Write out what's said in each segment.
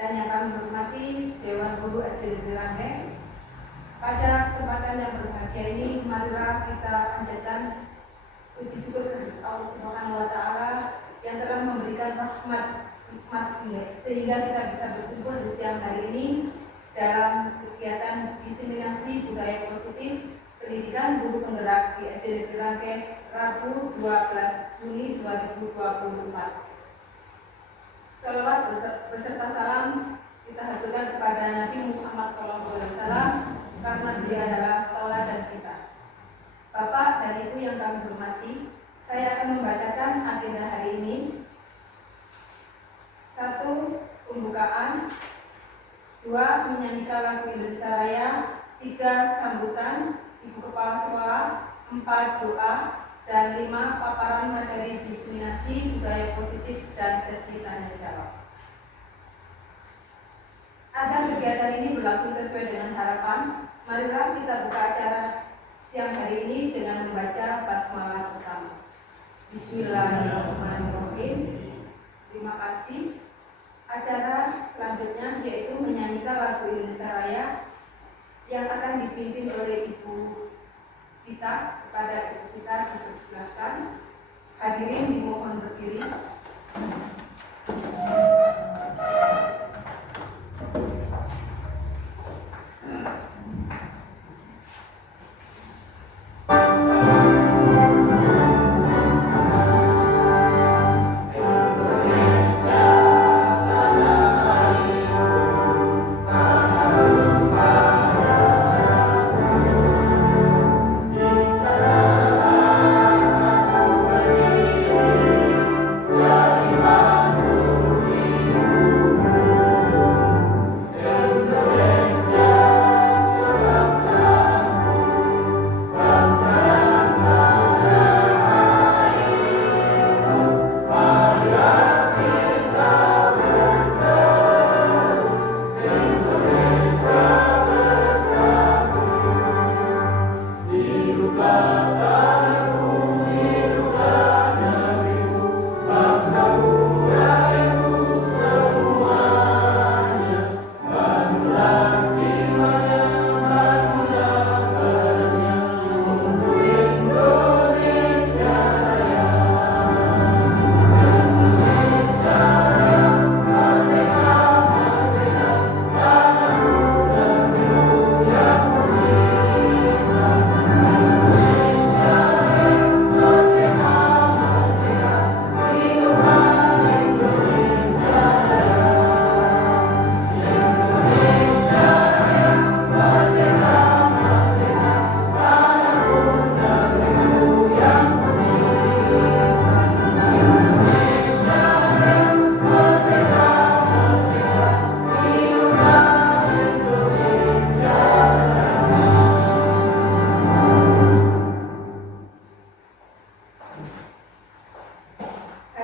Dan yang kami hormati Dewan Guru SD Negeri Rangkeng. Pada kesempatan yang berbahagia ini, marilah kita panjatkan puji syukur kepada Allah Subhanahu wa Ta'ala yang telah memberikan rahmat sehingga kita bisa berkumpul di siang hari ini dalam kegiatan diseminasi budaya positif pendidikan guru penggerak di SD Negeri Rangkeng Rabu 12 Juni 2024. Salawat beserta salam kita haturkan kepada Nabi Muhammad SAW karena dia adalah tauladan kita. Bapak dan Ibu yang kami hormati, saya akan membacakan agenda hari ini. 1. Pembukaan. 2. Menyanyikan lagu Indonesia Raya. 3. Sambutan Ibu Kepala Sekolah. 4. Doa. Dan 5. Paparan materi diseminasi budaya positif dan sesi tanya jawab. Agar kegiatan ini berlangsung sesuai dengan harapan, marilah kita buka acara siang hari ini dengan membaca basmalah bersama. Bismillahirrahmanirrahim. Terima kasih. Acara selanjutnya yaitu menyanyikan lagu Indonesia Raya yang akan dipimpin oleh Ibu Vita. Kepada Ibu Vita dipersilakan. Hadirin dimohon berdiri.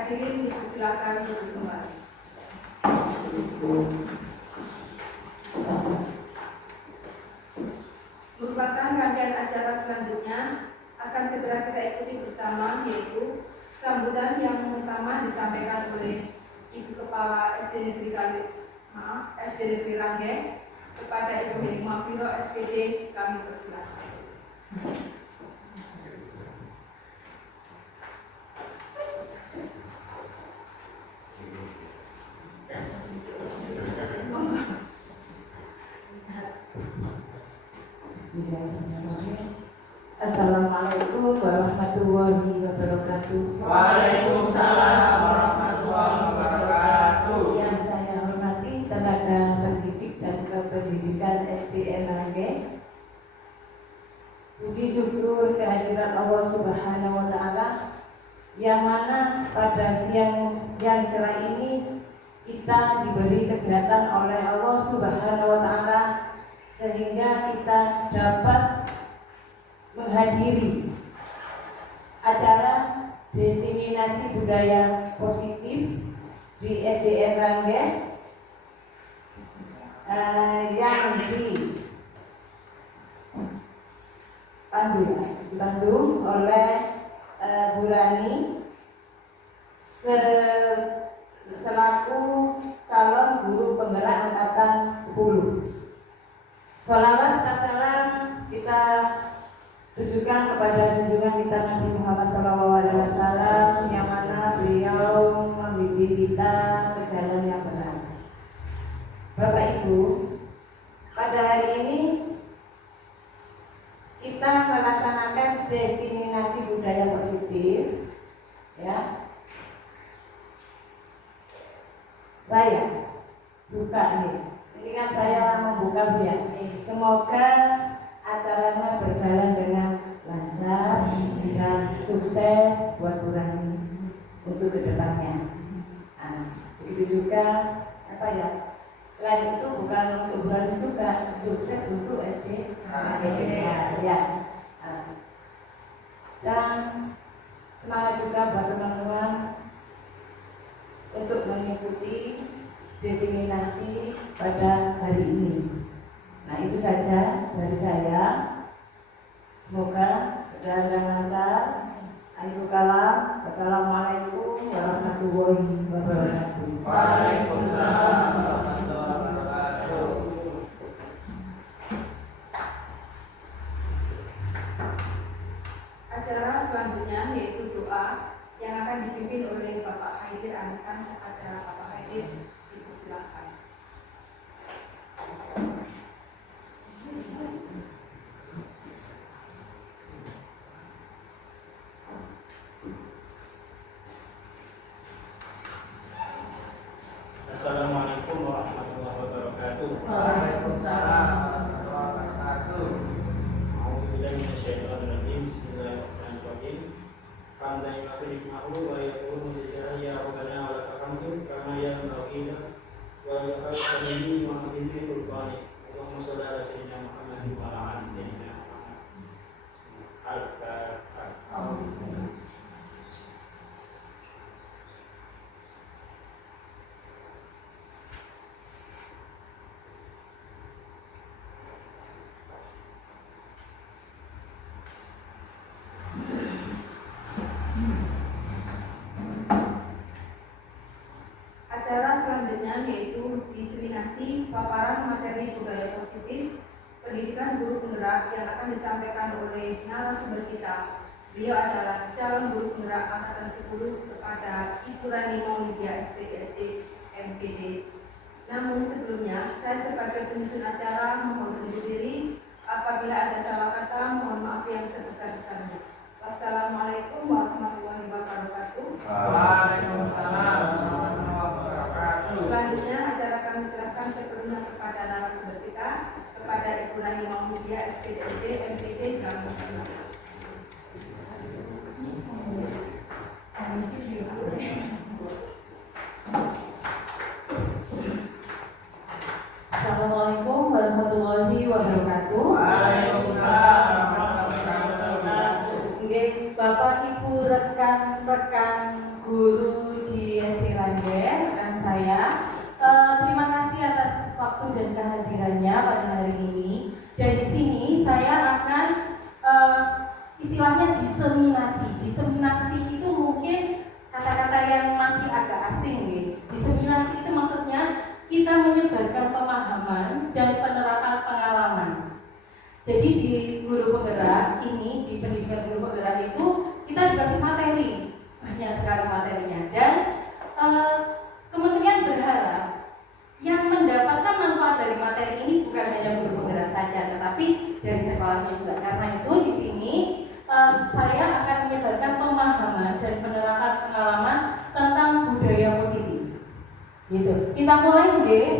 Hadirin dipersilakan duduk kembali. Merupakan rangkaian acara selanjutnya akan segera kita ikuti bersama, yaitu sambutan yang pertama disampaikan oleh Ibu Kepala SD Negeri Rangkeng kepada Ibu Hikmah Piro SPD. Kami persilakan. Assalamualaikum warahmatullahi wabarakatuh. Waalaikumsalam warahmatullahi wabarakatuh. Yang saya hormati tenaga pendidik dan kependidikan Puji syukur kehadirat Allah Subhanahu wa Ta'ala, yang mana pada siang yang cerah ini kita diberi kesehatan oleh Allah Subhanahu wa Ta'ala, sehingga kita dapat menghadiri acara diseminasi budaya positif di SDN Ranggen yang dipandu oleh Bu Rani selaku calon guru penggerak angkatan 10. Sholawat serta salam kita tujukan kepada junjungan kita Nabi Muhammad SAW, yang mana beliau membimbing kita ke jalan yang benar. Bapak Ibu, pada hari ini kita melaksanakan diseminasi budaya positif, ya. Saya buka nih, ini kan saya membuka ya. Semoga acaranya berjalan dengan lancar dan sukses buat Bu Rani untuk kedepannya. Begitu juga apa ya? Selain itu bukan untuk Bu Rani juga, sukses untuk SD ya. Dan semangat juga buat teman-teman untuk mengikuti diseminasi pada hari ini. Nah, itu saja dari saya. Semoga berjalan dengan lancar. Akhirul kalam. Wassalamualaikum warahmatullahi wabarakatuh. Waalaikumsalam warahmatullahi wabarakatuh. Acara selanjutnya yaitu doa yang akan dipimpin oleh Bapak Haidir Anakan. Kepada Bapak Haidir, silakan. Assalamualaikum warahmatullahi wabarakatuh. Waalaikumsalam warahmatullahi wabarakatuh. A'udzubillahi minasyaitonir rajim. Bismillahirrahmanirrahim. Hamdan yu'affi nikmahu wa yaqulu lillahi ya rabbana wa lakal hamdu kama yanbaghi wa yu'affi wa hamdihi sultani. Allahumma shalli ala sayyidina Muhammadin wa ala ali sayyidina Muhammad. Al-Fatihah. Acara selanjutnya yaitu diseminasi paparan materi budaya positif pendidikan guru penggerak yang akan disampaikan oleh narasumber kita. Beliau adalah calon guru penggerak angkatan 10 kepada Ibu Rani Maulidia SPDSD MPD. Namun sebelumnya saya sebagai penyusun acara mohon undur diri. Apabila ada salah kata mohon maaf yang sebesar-besarnya. Wassalamualaikum warahmatullahi wabarakatuh. Waalaikumsalam warahmatullahi wabarakatuh. Selanjutnya acara kami serahkan sepenuhnya kepada narasumber kita, kepada Ibu Rani Maulidia SPDSD MPD Jakarta. Assalamualaikum warahmatullahi wabarakatuh. Waalaikumsalam warahmatullahi wabarakatuh. Bapak Ibu rekan-rekan guru di SD Ranggen, rekan saya, terima kasih atas waktu dan kehadirannya pada hari ini. Dan di sini saya akan istilahnya diseminasi. Diseminasi itu mungkin kata-kata yang masih agak asing, gitu. Diseminasi itu maksudnya kita menyebarkan pemahaman dan penerapan pengalaman. Jadi di guru penggerak ini, di pendidikan guru penggerak itu kita dikasih materi, banyak sekali materinya. Dan kementerian berharap yang mendapatkan manfaat dari materi ini bukan hanya guru penggerak saja, tetapi dari sekolahnya juga. Karena itu di sini saya akan menyebarkan pemahaman dan penerapan pengalaman tentang budaya positif. Gitu. Kita mulai deh.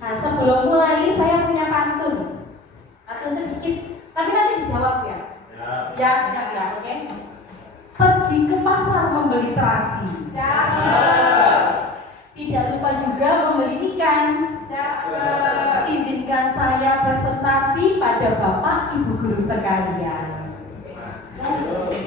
Nah, sebelum mulai saya punya pantun sedikit, tapi nanti dijawab ya. Ya, siap ya, oke. Pergi ke pasar membeli terasi. Cakep. Tidak lupa juga membeli ikan. Cakep. Izinkan saya presentasi pada Bapak Ibu guru sekalian. Oke.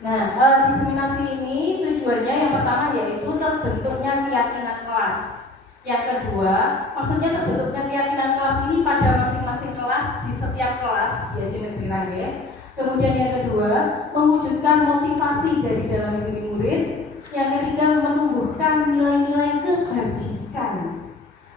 Nah, diseminasi ini tujuannya yang pertama yaitu terbentuknya keyakinan kelas. Yang kedua, maksudnya terbentuknya keyakinan kelas ini pada masing-masing kelas di setiap kelas di SD Negeri Rangge. Kemudian yang kedua, mewujudkan motivasi dari dalam diri murid. Yang ketiga, menumbuhkan nilai-nilai kebajikan.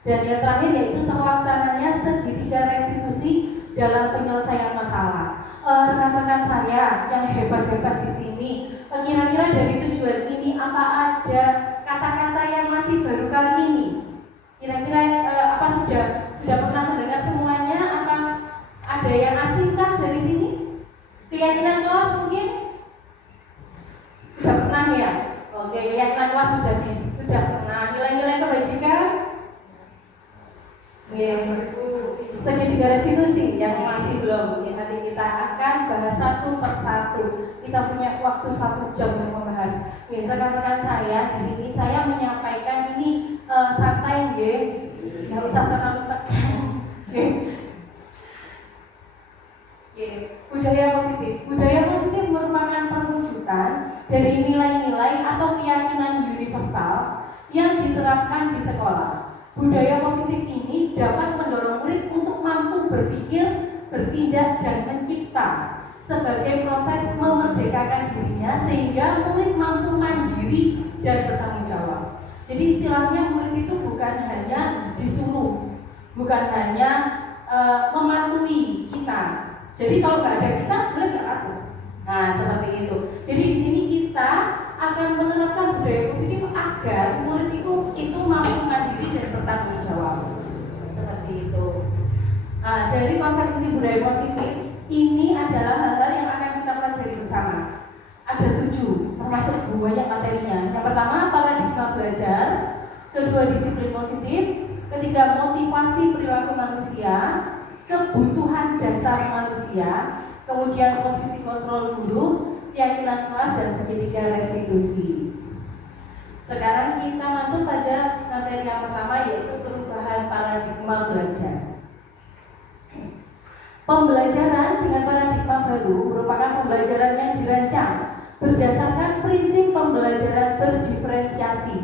Dan yang terakhir yaitu terlaksananya segitiga restitusi dalam penyelesaian masalah. Rekan-rekan saya yang hebat-hebat di sini, kira-kira dari tujuan ini apa ada kata-kata yang masih baru kali ini? Kira-kira apa sudah pernah mendengar semuanya? Apa ada yang asingkah dari sini? Keyakinan kelas mungkin sudah pernah ya? Oke, keyakinan kelas sudah pernah. Nilai-nilai kebajikan? Segitiga restitusi yang masih belum. Ya, nanti kita akan bahas satu persatu. Kita punya waktu 1 jam untuk membahas. Ya, rekan-rekan saya di sini saya menyampaikan ini santai, nggak usah terlalu tegang. Budaya positif. Budaya positif merupakan perwujudan dari nilai-nilai atau keyakinan universal yang diterapkan di sekolah. Budaya positif ini dapat mendorong murid untuk mampu berpikir, bertindak, dan mencipta sebagai proses memerdekakan dirinya sehingga murid mampu mandiri dan bertanggung jawab. Jadi istilahnya murid itu bukan hanya disuruh, bukan hanya mematuhi kita. Jadi kalau nggak ada kita, murid nggak patuh. Nah seperti itu. Jadi di sini kita akan menerapkan budaya positif agar murid itu mampu mandiri dan bertanggung jawab. Seperti itu. Nah, dari konsep ini budaya positif ini adalah hal-hal yang akan kita pelajari bersama. Ada 7, termasuk banyak materinya. Yang pertama paradigma belajar, kedua disiplin positif, ketiga motivasi perilaku manusia, kebutuhan dasar manusia, kemudian posisi kontrol guru, keyakinan kelas, dan segitiga restitusi. Sekarang kita masuk pada materi yang pertama yaitu perubahan paradigma belajar. Pembelajaran dengan paradigma baru merupakan pembelajaran yang dirancang berdasarkan prinsip pembelajaran berdiferensiasi,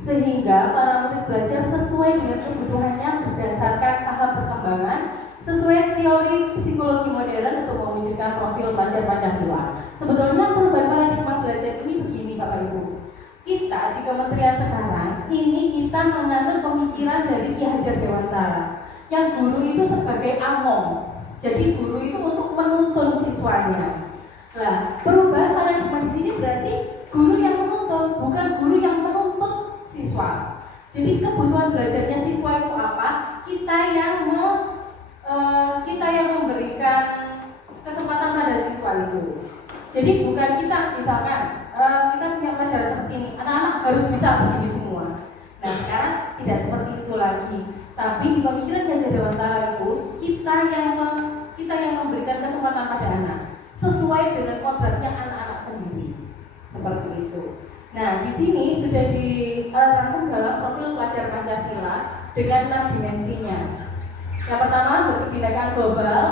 sehingga para murid belajar sesuai dengan kebutuhannya berdasarkan tahap perkembangan sesuai teori psikologi modern untuk mewujudkan profil pelajar Pancasila. Sebetulnya perubahan paradigma belajar ini begini Bapak Ibu. Kita di kementerian sekarang ini kita menganut pemikiran dari Ki Hajar Dewantara yang guru itu sebagai among. Jadi guru itu untuk menuntun siswanya. Nah, perubahan paradigma di sini berarti guru yang menuntun, bukan guru yang menuntut siswa. Jadi kebutuhan belajarnya siswa itu apa? Kita yang memberikan kesempatan pada siswa itu. Jadi bukan kita misalkan kita punya pelajaran seperti ini, anak-anak harus bisa begini semua. Nah sekarang tidak seperti itu lagi. Tapi di pemikiran Ki Hajar Dewantara itu kita yang memberikan kesempatan pada anak sesuai dengan kodratnya anak-anak sendiri. Seperti itu. Nah di sini sudah dirangkum dalam profil pelajar Pancasila dengan 6 dimensinya. Yang pertama berkebinekaan global,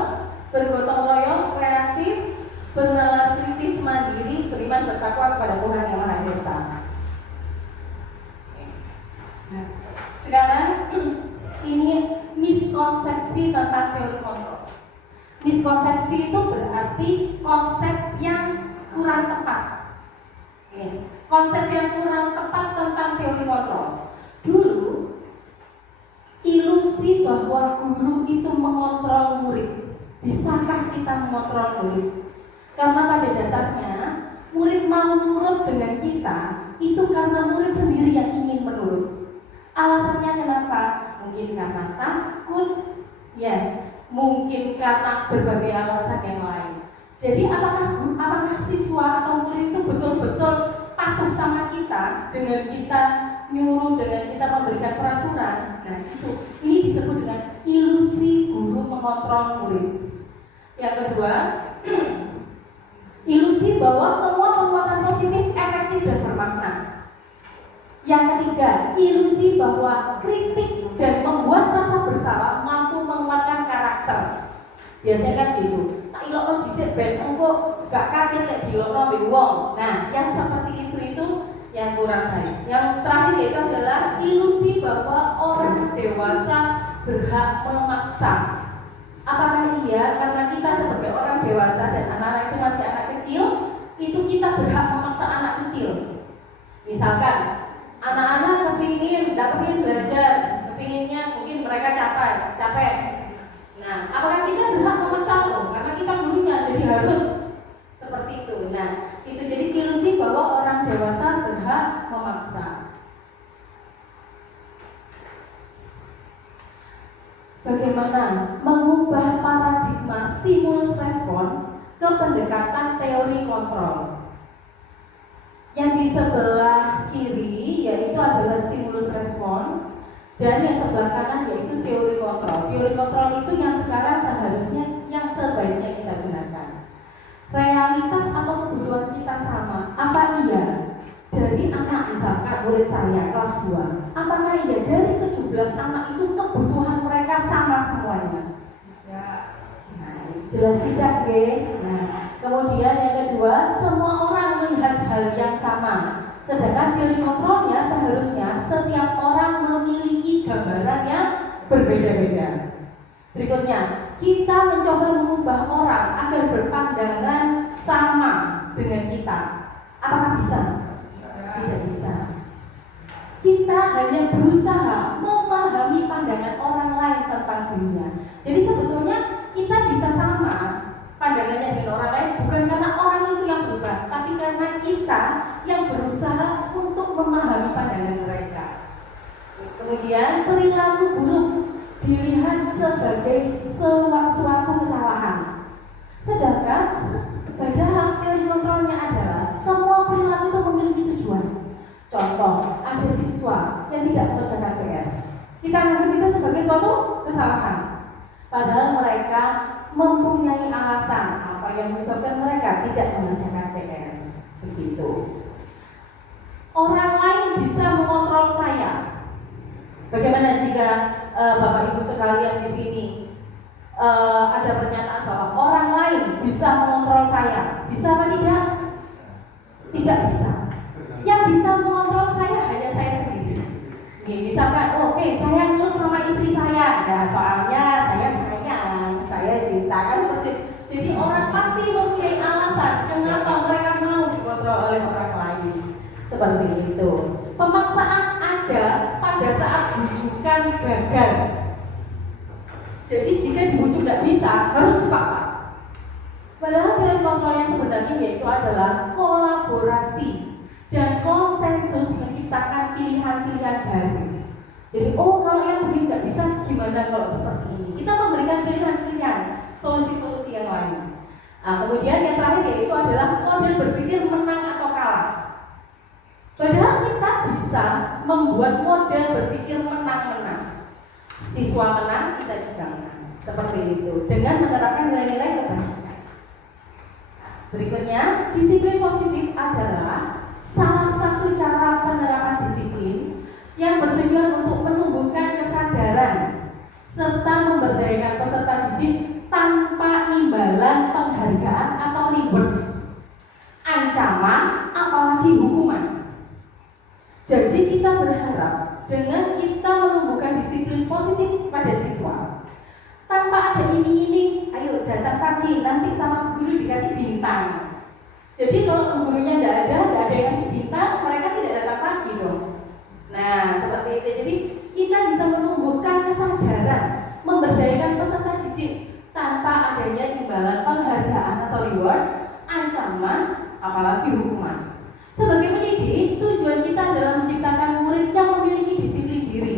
bergotong royong, kreatif, bernalar kritis, mandiri, beriman, bertakwa kepada Tuhan Yang Maha Esa. Nah, sekarang ini miskonsepsi tentang teori kontrol. Miskonsepsi itu berarti konsep yang kurang tepat. Konsep yang kurang tepat tentang teori kontrol. Dulu ilusi bahwa guru itu mengontrol murid. Bisakah kita mengontrol murid? Karena pada dasarnya murid mau nurut dengan kita itu karena murid sendiri yang ingin menurut. Alasannya kenapa? Mungkin karena takut, ya, mungkin karena berbagai alasan yang lain. Jadi apakah siswa atau murid itu betul-betul patuh sama kita dengan kita nyuruh, dengan kita memberikan peraturan. Nah ini disebut dengan ilusi guru mengontrol murid. Yang kedua, ilusi bahwa semua penguatan positif efektif dan bermakna. Yang ketiga, ilusi bahwa kritik dan membuat rasa bersalah mampu menguatkan karakter. Biasanya kan gitu. Tak ilokno dhisik ben engko gak kaget lek dilokno mbek wong. Nah, yang seperti itu yang kurang baik. Yang terakhir itu adalah ilusi bahwa orang dewasa berhak memaksa. Apakah iya karena kita sebagai orang dewasa dan anak-anak itu masih anak kecil, itu kita berhak memaksa anak kecil? Misalkan anak-anak kepingin belajar, kepinginnya mungkin mereka capek. Nah, apakah kita berhak memaksa loh? Karena kita gurunya, jadi harus seperti itu. Nah, itu jadi ilusi bahwa orang dewasa berhak memaksa. Bagaimana mengubah paradigma stimulus respon ke pendekatan teori kontrol? Yang di sebelah kiri yaitu adalah stimulus respon, dan yang sebelah kanan yaitu teori kontrol. Teori kontrol itu yang sekarang seharusnya yang sebaiknya kita gunakan. Realitas atau kebutuhan kita sama. Apa iya dari anak misalkan murid saya kelas 2, apakah iya dari 17 anak itu kebutuhan mereka sama semuanya? Ya, jelas tidak, ya. Nah, kemudian yang kedua, semua orang melihat hal yang sama. Sedangkan teori kontrolnya seharusnya setiap orang memiliki gambaran yang berbeda-beda. Berikutnya, kita mencoba mengubah orang agar berpandangan sama dengan kita. Apakah bisa? Tidak bisa. Kita hanya berusaha memahami pandangan orang lain tentang dunia. Jadi sebetulnya kita bisa sama pandangannya dengan orang lain bukan karena orang itu yang berubah, tapi karena kita yang berusaha untuk memahami pandangan mereka. Kemudian perilaku buruk dilihat sebagai suatu kesalahan. Sedangkan padahal teori kontrolnya adalah semua perilaku itu memiliki tujuan. Contoh, ada siswa yang tidak mengerjakan PR. Kita anggap itu sebagai suatu kesalahan. Padahal mereka mempunyai alasan apa yang menyebabkan mereka tidak mengerjakan PR. Begitu. Orang lain bisa mengontrol saya. Bagaimana jika Bapak Ibu sekalian di sini ada pernyataan bahwa orang lain bisa mengontrol saya? Bisa apa tidak? Tidak bisa. Yang bisa mengontrol saya hanya saya sendiri. Misalkan, oke, saya nurut sama istri saya. Ya, soalnya saya sayang, saya cinta, kan seperti. Jadi orang pasti mempunyai alasan kenapa mereka mau dikontrol oleh orang lain. Seperti itu. Pemaksaan ada pada saat bujukan gagal. Jadi jika dibujuk tidak bisa, harus dipaksa. Padahal teori kontrol yang sebenarnya yaitu adalah kolaborasi dan konsensus menciptakan pilihan-pilihan baru. Jadi, kalau yang begini nggak bisa, gimana kalau seperti ini? Kita memberikan pilihan-pilihan, solusi-solusi yang lain. Nah, kemudian yang terakhir yaitu adalah model berpikir menang atau kalah. Padahal kita bisa membuat model berpikir menang-menang. Siswa menang, kita juga menang. Seperti itu, dengan menerapkan nilai-nilai kebajikan. Berikutnya, disiplin positif adalah salah satu cara penerapan disiplin yang bertujuan untuk menumbuhkan kesadaran serta memberdayakan peserta didik tanpa imbalan penghargaan atau reward, ancaman, apalagi hukuman. Jadi kita berharap dengan kita menumbuhkan disiplin positif pada siswa, tanpa ada iming-iming, ayo datang pagi, nanti sama guru dikasih bintang. Jadi kalau gurunya tidak ada yang kasih bintang, mereka tidak datang pagi dong. Nah, seperti itu. Jadi kita bisa menumbuhkan kesadaran, memberdayakan peserta didik tanpa adanya imbalan penghargaan atau reward, ancaman, apalagi hukuman. Sebagai pendidik, tujuan kita adalah menciptakan murid yang memiliki disiplin diri,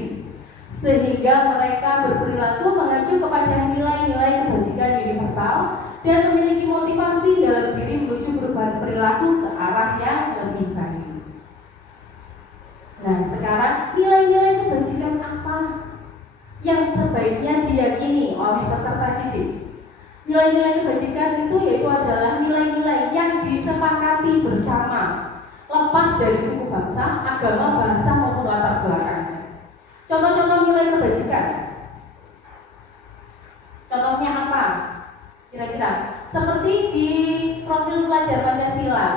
sehingga mereka berperilaku mengacu kepada nilai-nilai kebajikan universal dan memiliki motivasi dalam diri menuju perubahan perilaku ke arah yang lebih baik. oleh peserta didik. Nilai-nilai kebajikan itu yaitu adalah nilai-nilai yang disepakati bersama, lepas dari suku bangsa, agama, bahasa maupun latar belakangnya. Contoh-contoh nilai kebajikan. Contohnya apa? Kira-kira seperti di profil pelajar Pancasila.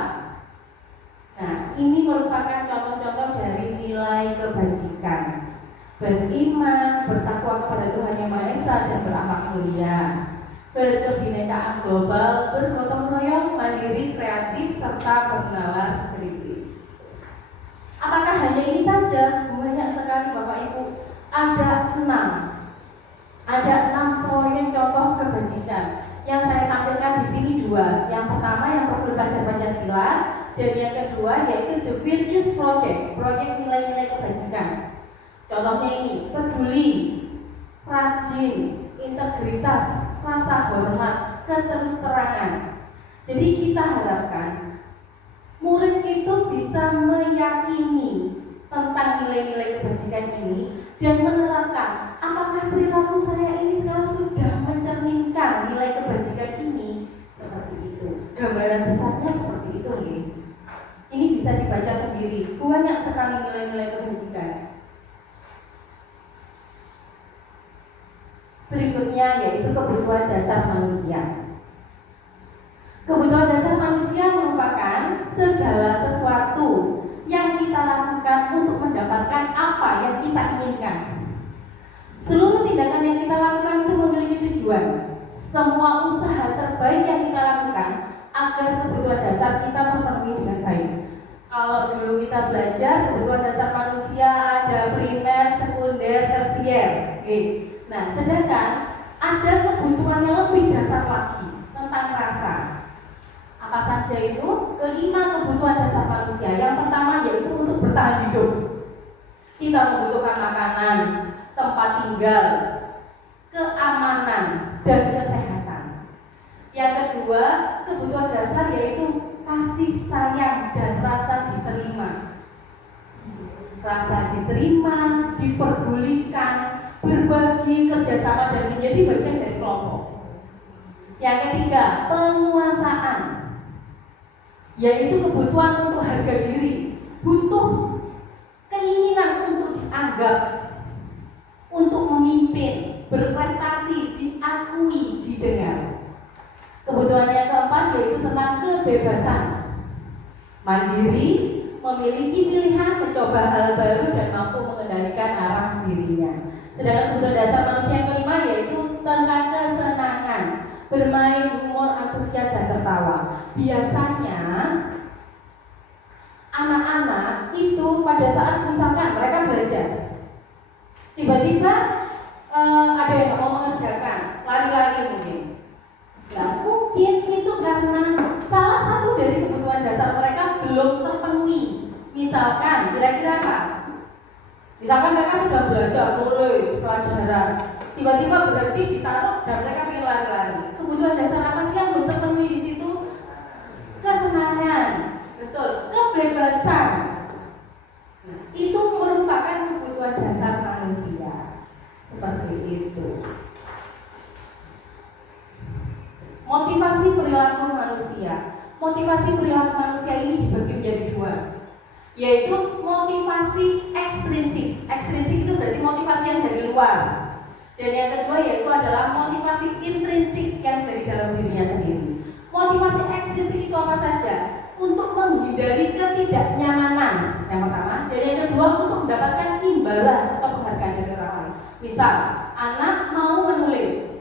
Nah, ini merupakan contoh-contoh dari nilai kebajikan. Beriman, bertakwa kepada Tuhan Yang Maha Esa dan berakhlak mulia, berkebinekaan global, bergotong royong, mandiri, kreatif, serta bernalar kritis. Apakah hanya ini saja? Banyak sekali Bapak Ibu. Ada 6 proyek contoh kebajikan. Yang saya tampilkan di sini 2. Yang pertama yang profil pelajar Pancasila, dan yang kedua yaitu The Virtues Project, proyek nilai-nilai kebajikan. Contohnya ini, peduli, rajin, integritas, rasa hormat, keterus-terangan. Jadi kita harapkan murid itu bisa meyakini tentang nilai-nilai kebajikan ini dan menerapkan apakah perilaku saya ini sekarang sudah mencerminkan nilai kebajikan ini. Seperti itu. Gambaran besarnya seperti itu nih. Ini bisa dibaca sendiri. Banyak sekali nilai-nilai kebajikan. Berikutnya yaitu kebutuhan dasar manusia. Kebutuhan dasar manusia merupakan segala sesuatu yang kita lakukan untuk mendapatkan apa yang kita inginkan. Seluruh tindakan yang kita lakukan itu memiliki tujuan. Semua usaha terbaik yang kita lakukan agar kebutuhan dasar kita terpenuhi dengan baik. Kalau dulu kita belajar kebutuhan dasar manusia ada primer, sekunder, tersier. Nah, sedangkan ada kebutuhan yang lebih dasar lagi tentang rasa. Apa saja itu? Kelima kebutuhan dasar manusia. Yang pertama yaitu untuk bertahan hidup. Kita membutuhkan makanan, tempat tinggal, keamanan, dan kesehatan. Yang kedua, kebutuhan dasar yaitu kasih sayang dan rasa diterima. Rasa diterima, diperdulikan, berbagi, kerjasama, dan menjadi bagian dari kelompok. Yang ketiga, penguasaan, yaitu kebutuhan untuk harga diri, butuh keinginan untuk dianggap, untuk memimpin, berprestasi, diakui, didengar. Kebutuhan yang keempat yaitu tentang kebebasan, mandiri, memiliki pilihan, mencoba hal baru, dan mampu mengendalikan arah dirinya. Sedangkan kebutuhan dasar manusia yang kelima yaitu tentang kesenangan, bermain, humor, antusias, dan tertawa. Biasanya anak-anak itu pada saat misalkan mereka belajar, tiba-tiba ada yang mau mengerjakan, lari-lari mungkin. Nah, mungkin itu karena salah satu dari kebutuhan dasar mereka belum terpenuhi. Misalkan, kira-kira apa? Misalkan mereka sudah belajar tulis pelajaran, tiba-tiba berhenti ditaruh dan mereka pengen lari-lari. Kebutuhan dasar apa sih yang belum terpenuhi di situ? Kesenangan, betul, kebebasan. Nah, itu merupakan kebutuhan dasar manusia. Seperti itu. Motivasi perilaku manusia. Motivasi perilaku manusia ini dibagi menjadi 2, yaitu motivasi ekstrinsik. Ekstrinsik itu berarti motivasi yang dari luar. Dan yang kedua yaitu adalah motivasi intrinsik yang dari dalam dirinya sendiri. Motivasi ekstrinsik itu apa saja? Untuk menghindari ketidaknyamanan, yang pertama. Dan yang kedua untuk mendapatkan imbalan atau penghargaan dari orang lain. Misal, anak mau menulis.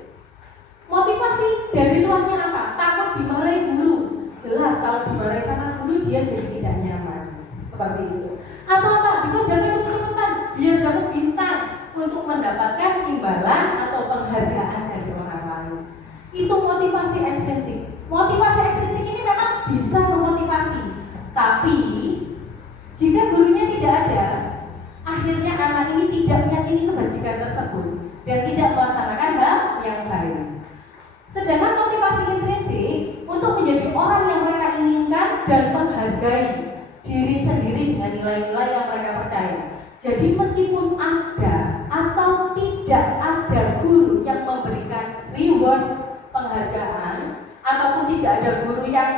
Motivasi dari luarnya apa? Takut dimarahi guru. Jelas kalau dimarahi sama guru dia jadi tidak nyaman. Seperti itu. Atau apa? Because jangan ikut-ikutan, biar dapat bintang untuk mendapatkan imbalan atau penghargaan dari orang lain. Itu motivasi ekstrinsik. Motivasi ekstrinsik ini memang bisa memotivasi, tapi jika gurunya tidak ada, akhirnya anak ini tidak meyakini kebajikan tersebut dan tidak melaksanakan hal yang baik. Sedangkan motivasi intrinsik untuk menjadi orang yang mereka inginkan dan menghargai diri sendiri dengan nilai-nilai yang mereka percaya. Jadi meskipun ada atau tidak ada guru yang memberikan reward, penghargaan, ataupun tidak ada guru yang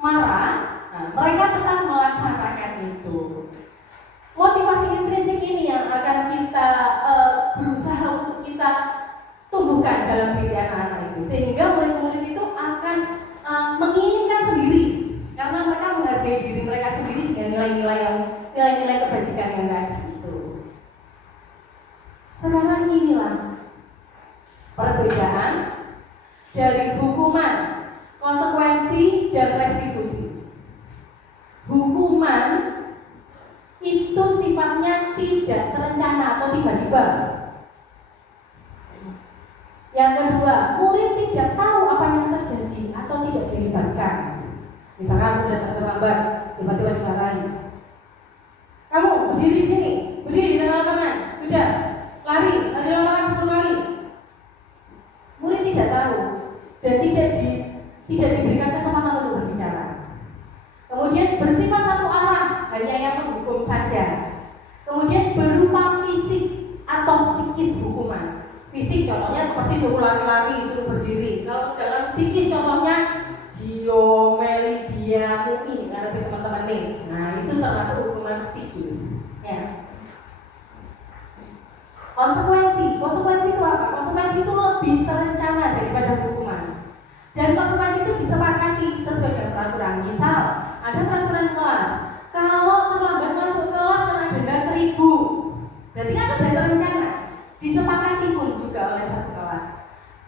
marah, nah, mereka tetap melaksanakan itu. Motivasi intrinsik ini yang akan kita berusaha untuk kita tumbuhkan dalam diri anak-anak itu, sehingga murid-murid itu akan menginginkan sendiri karena mereka menghargai diri mereka sendiri dengan nilai-nilai kebajikan yang tadi itu. Sekarang inilah perbedaan dari hukuman, konsekuensi, dan restitusi. Hukuman itu sifatnya tidak terencana atau tiba-tiba. Yang kedua, murid tidak tahu apa yang terjadi atau tidak dilibatkan. Misalkan aku datang terlambat, tiba-tiba dimarahi. Kamu berdiri di sini, berdiri di tengah lapangan, sudah lari lapangan 10 kali. Murid tidak tahu dan tidak diberikan kesempatan untuk berbicara. Kemudian bersifat satu arah, hanya yang menghukum saja. Kemudian berupa fisik atau psikis hukuman. Fisik contohnya seperti suruh lari-lari, suruh berdiri. Kalau sedangkan psikis contohnya diomeli, diamui, ada di teman-teman nih. Nah itu termasuk hukuman psikis. Ya. Konsekuensi itu apa? Konsekuensi itu lebih terencana daripada hukuman. Dan konsekuensi itu disepakati sesuai dengan peraturan. Misal ada peraturan kelas, kalau terlambat masuk kelas kena denda 1.000. Berarti kan sudah terencana, disepakati pun juga oleh satu kelas.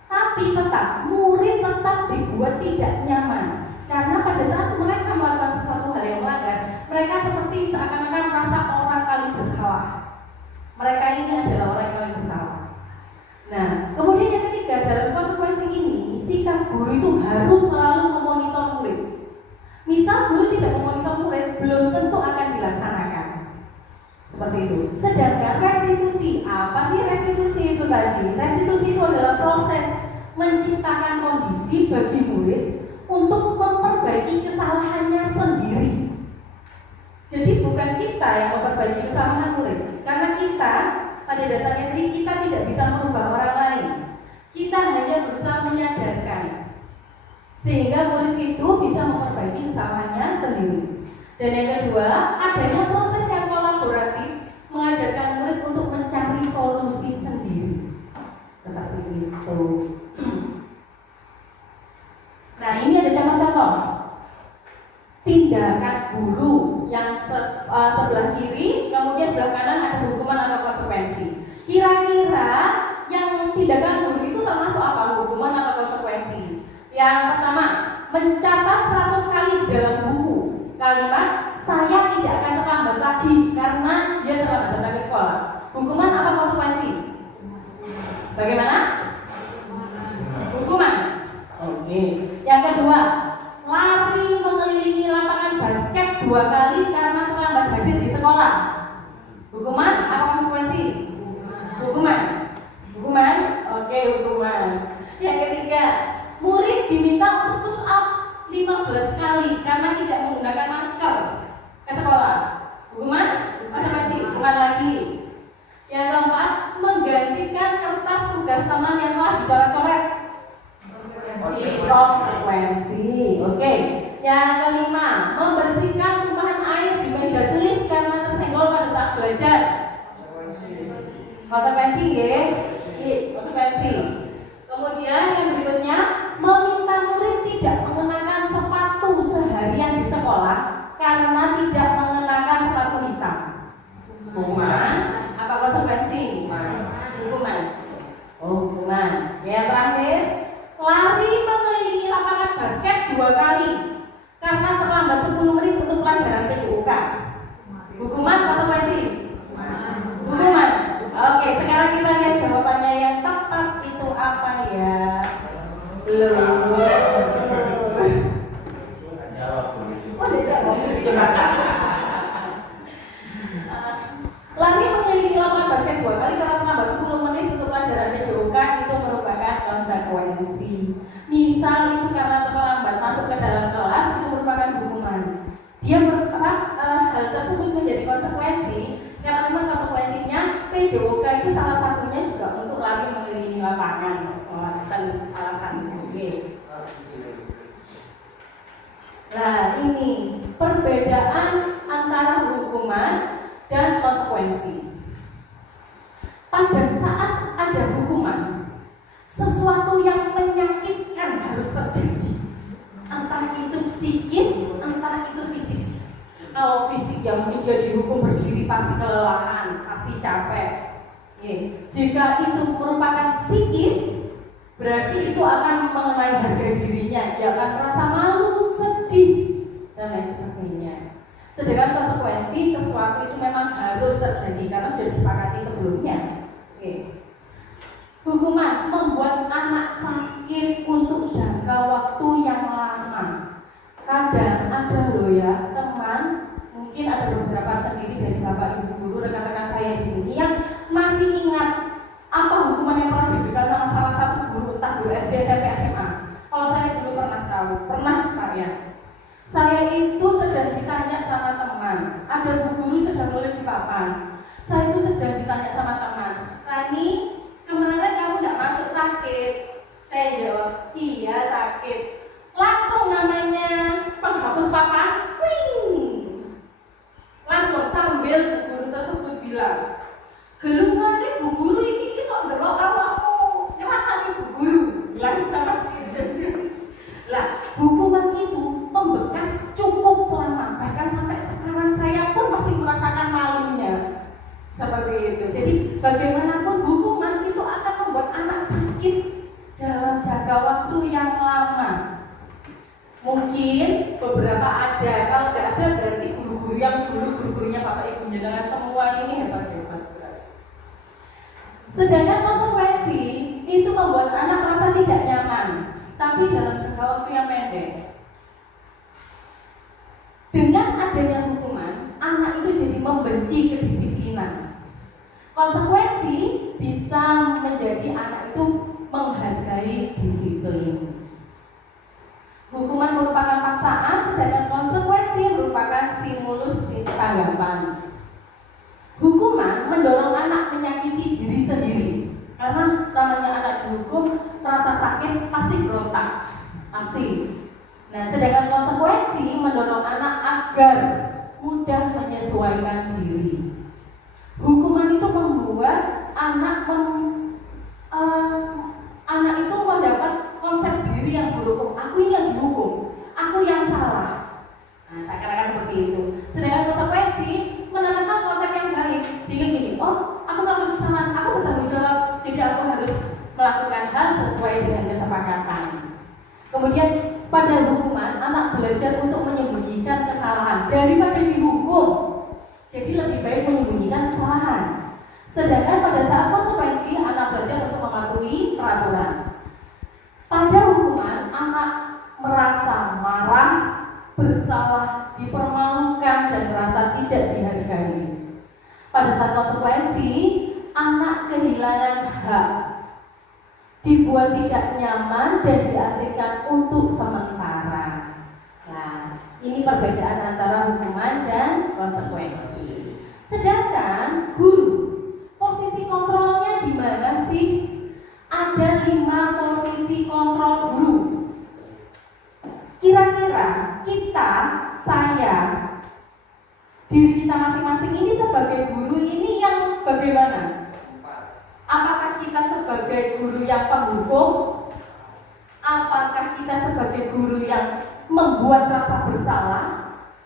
Tapi tetap murid tetap dibuat tidak nyaman karena pada saat mereka melakukan sesuatu hal yang melanggar, mereka seperti seakan-akan merasa orang kali bersalah. Mereka ini adalah orang yang paling bersalah. Nah, kemudian yang ketiga, dalam konsekuensi ini, sikap guru itu harus selalu memonitor murid. Misal guru tidak memonitor murid, belum tentu akan dilaksanakan. Seperti itu. Sedangkan restitusi, apa sih restitusi itu tadi? Restitusi itu adalah proses menciptakan kondisi bagi murid untuk memperbaiki kesalahannya sendiri. Jadi bukan kita yang memperbaiki kesalahan murid, karena kita pada dasarnya kita tidak bisa merubah orang lain. Kita hanya berusaha menyadarkan sehingga murid itu bisa memperbaiki kesalahannya sendiri. Dan yang kedua, adanya proses yang kolaboratif mengajarkan murid untuk mencari solusi sendiri. Seperti itu. Nah, ini ada contoh-contoh tindakan guru yang sebelah kiri, kemudian sebelah kanan ada hukuman atau konsekuensi. Kira-kira yang tindakan guru itu termasuk apa? Hukuman atau konsekuensi? Yang pertama, mencatat 100 kali di dalam buku kalimat saya tidak akan terlambat lagi karena dia terlambat datang ke sekolah. Hukuman apa konsekuensi? Bagaimana? Hukuman. Oke. Yang kedua, lari mengelilingi lapangan basket 2 kali karena terlambat hadir di sekolah. Hukuman apa konsekuensi? Hukuman. Hukuman? Oke, hukuman. Yang ketiga, murid diminta untuk push up 15 kali karena tidak menggunakan masker ke sekolah. Hukuman? Konsekuensi? Hukuman lagi. Yang keempat, menggantikan kertas tugas teman yang telah dicoret-coret. Konsekuensi. Oke. Yang kelima, membersihkan tumpahan air di meja tulis karena tersenggol pada saat belajar. Konsekuensi ya. Konsekuensi. Kemudian yang berikutnya, meminta murid tidak mengenakan sepatu seharian di sekolah karena tidak mengenakan sepatu hitam. Hukuman apa konsekuensi? Hukuman. Hukuman. Yang terakhir, lari mengelilingi lapangan basket 2 kali karena terlambat 10 menit untuk pelajaran PJOK. Hukuman konsekuensi? Hukuman. Oke, sekarang kita lihat jawabannya yang tepat itu apa ya? Belum. Oh, lari mengelilingi lapangan basket 2 kali karena terlambat 10 menit untuk pelajaran PJOK itu merupakan konsekuensi. Misal itu karena terlambat masuk ke dalam kelas itu merupakan hukuman. Dia hal tersebut menjadi konsekuensi karena memang konsekuensinya PJOK itu salah satunya juga untuk lari mengelilingi lapangan. Dan alasan konsekuensi. Pada saat ada hukuman, sesuatu yang menyakitkan harus terjadi. Entah itu psikis, entah itu fisik. Kalau fisik ya mungkin dia dihukum berdiri pasti kelelahan, pasti capek. Jika itu merupakan psikis, berarti itu akan mengenai harga dirinya, dia akan merasa malu, sedih, dan lain sebagainya. Sedangkan konsekuensi sesuatu itu memang harus terjadi karena sudah disepakati sebelumnya. Hukuman membuat anak sakit untuk jangka waktu yang lama. Kadang ada loh ya teman, mungkin ada beberapa sendiri dari bapak ibu guru rekan-rekan saya di sini yang masih ingat apa hukuman yang pernah diberikan sama salah satu guru, entah guru SD, SMP, SMA. Kalau saya dulu pernah tahu, pernah Pak ya. Saya itu sedang ditanya sama teman, ada bu guru sedang nulis di papan. Saya itu sedang ditanya sama teman, Rani, kemarin kamu tidak masuk sakit? Saya jawab, iya sakit. Langsung namanya penghapus papan, langsung sambil bu guru tersebut bilang, gelungan nih bu guru ini sok ndelok awakmu. Nyerasani bu guru. Bilang sama dia. Lah, hukuman itu membekas cukup lama. Bahkan sampai sekarang saya pun masih merasakan malunya. Seperti itu. Jadi bagaimanapun hukuman itu akan membuat anak sakit dalam jangka waktu yang lama. Mungkin beberapa ada, kalau tidak ada berarti guru-guru yang dulu guru-gurunya bapak ibunya dengan semua ini hebat-hebat. Sedangkan konsekuensi itu membuat anak merasa tidak nyaman, tapi dalam jangka waktu yang pendek. Dengan adanya hukuman, anak itu jadi membenci kedisiplinan. Konsekuensi bisa menjadi anak itu menghargai disiplin. Hukuman merupakan paksaan, sedangkan konsekuensi merupakan stimulus tanggapan. Hukuman mendorong anak menyakiti diri sendiri, karena namanya anak dihukum terasa sakit pasti berontak, pasti. Nah, sedangkan konsekuensi mendorong anak agar mudah menyesuaikan diri. Hukuman itu membuat anak itu mendapat konsep diri yang buruk. Aku ini yang dihukum, aku yang salah. Nah, seakan-akan seperti itu. Sedangkan konsekuensi menanamkan konsep yang baik. Sehingga gini, oh, aku melakukan kesalahan, aku bertanggung jawab, jadi aku harus melakukan hal sesuai dengan kesepakatan. Kemudian pada hukuman, anak belajar untuk menyembunyikan kesalahan daripada dihukum. Jadi lebih baik menyembunyikan kesalahan. Sedangkan pada saat konsekuensi, anak belajar untuk mematuhi peraturan. Pada hukuman, anak merasa marah, bersalah, dipermalukan, dan merasa tidak dihargai. Pada saat konsekuensi, anak kehilangan hak, dibuat tidak nyaman, dan diasingkan untuk sementara. Nah, ini perbedaan antara hukuman dan konsekuensi. Sedangkan guru, posisi kontrolnya di mana sih? Ada 5 posisi kontrol guru. Kira-kira kita, saya, diri kita masing-masing ini sebagai guru ini yang bagaimana? Apakah kita sebagai guru yang penghukum? Apakah kita sebagai guru yang membuat rasa bersalah?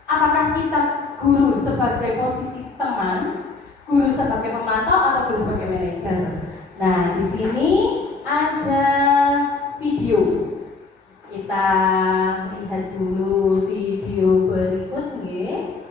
Apakah kita guru sebagai posisi teman, guru sebagai pemantau, atau guru sebagai manajer? Nah, di sini ada video. Kita lihat dulu video berikut nggih.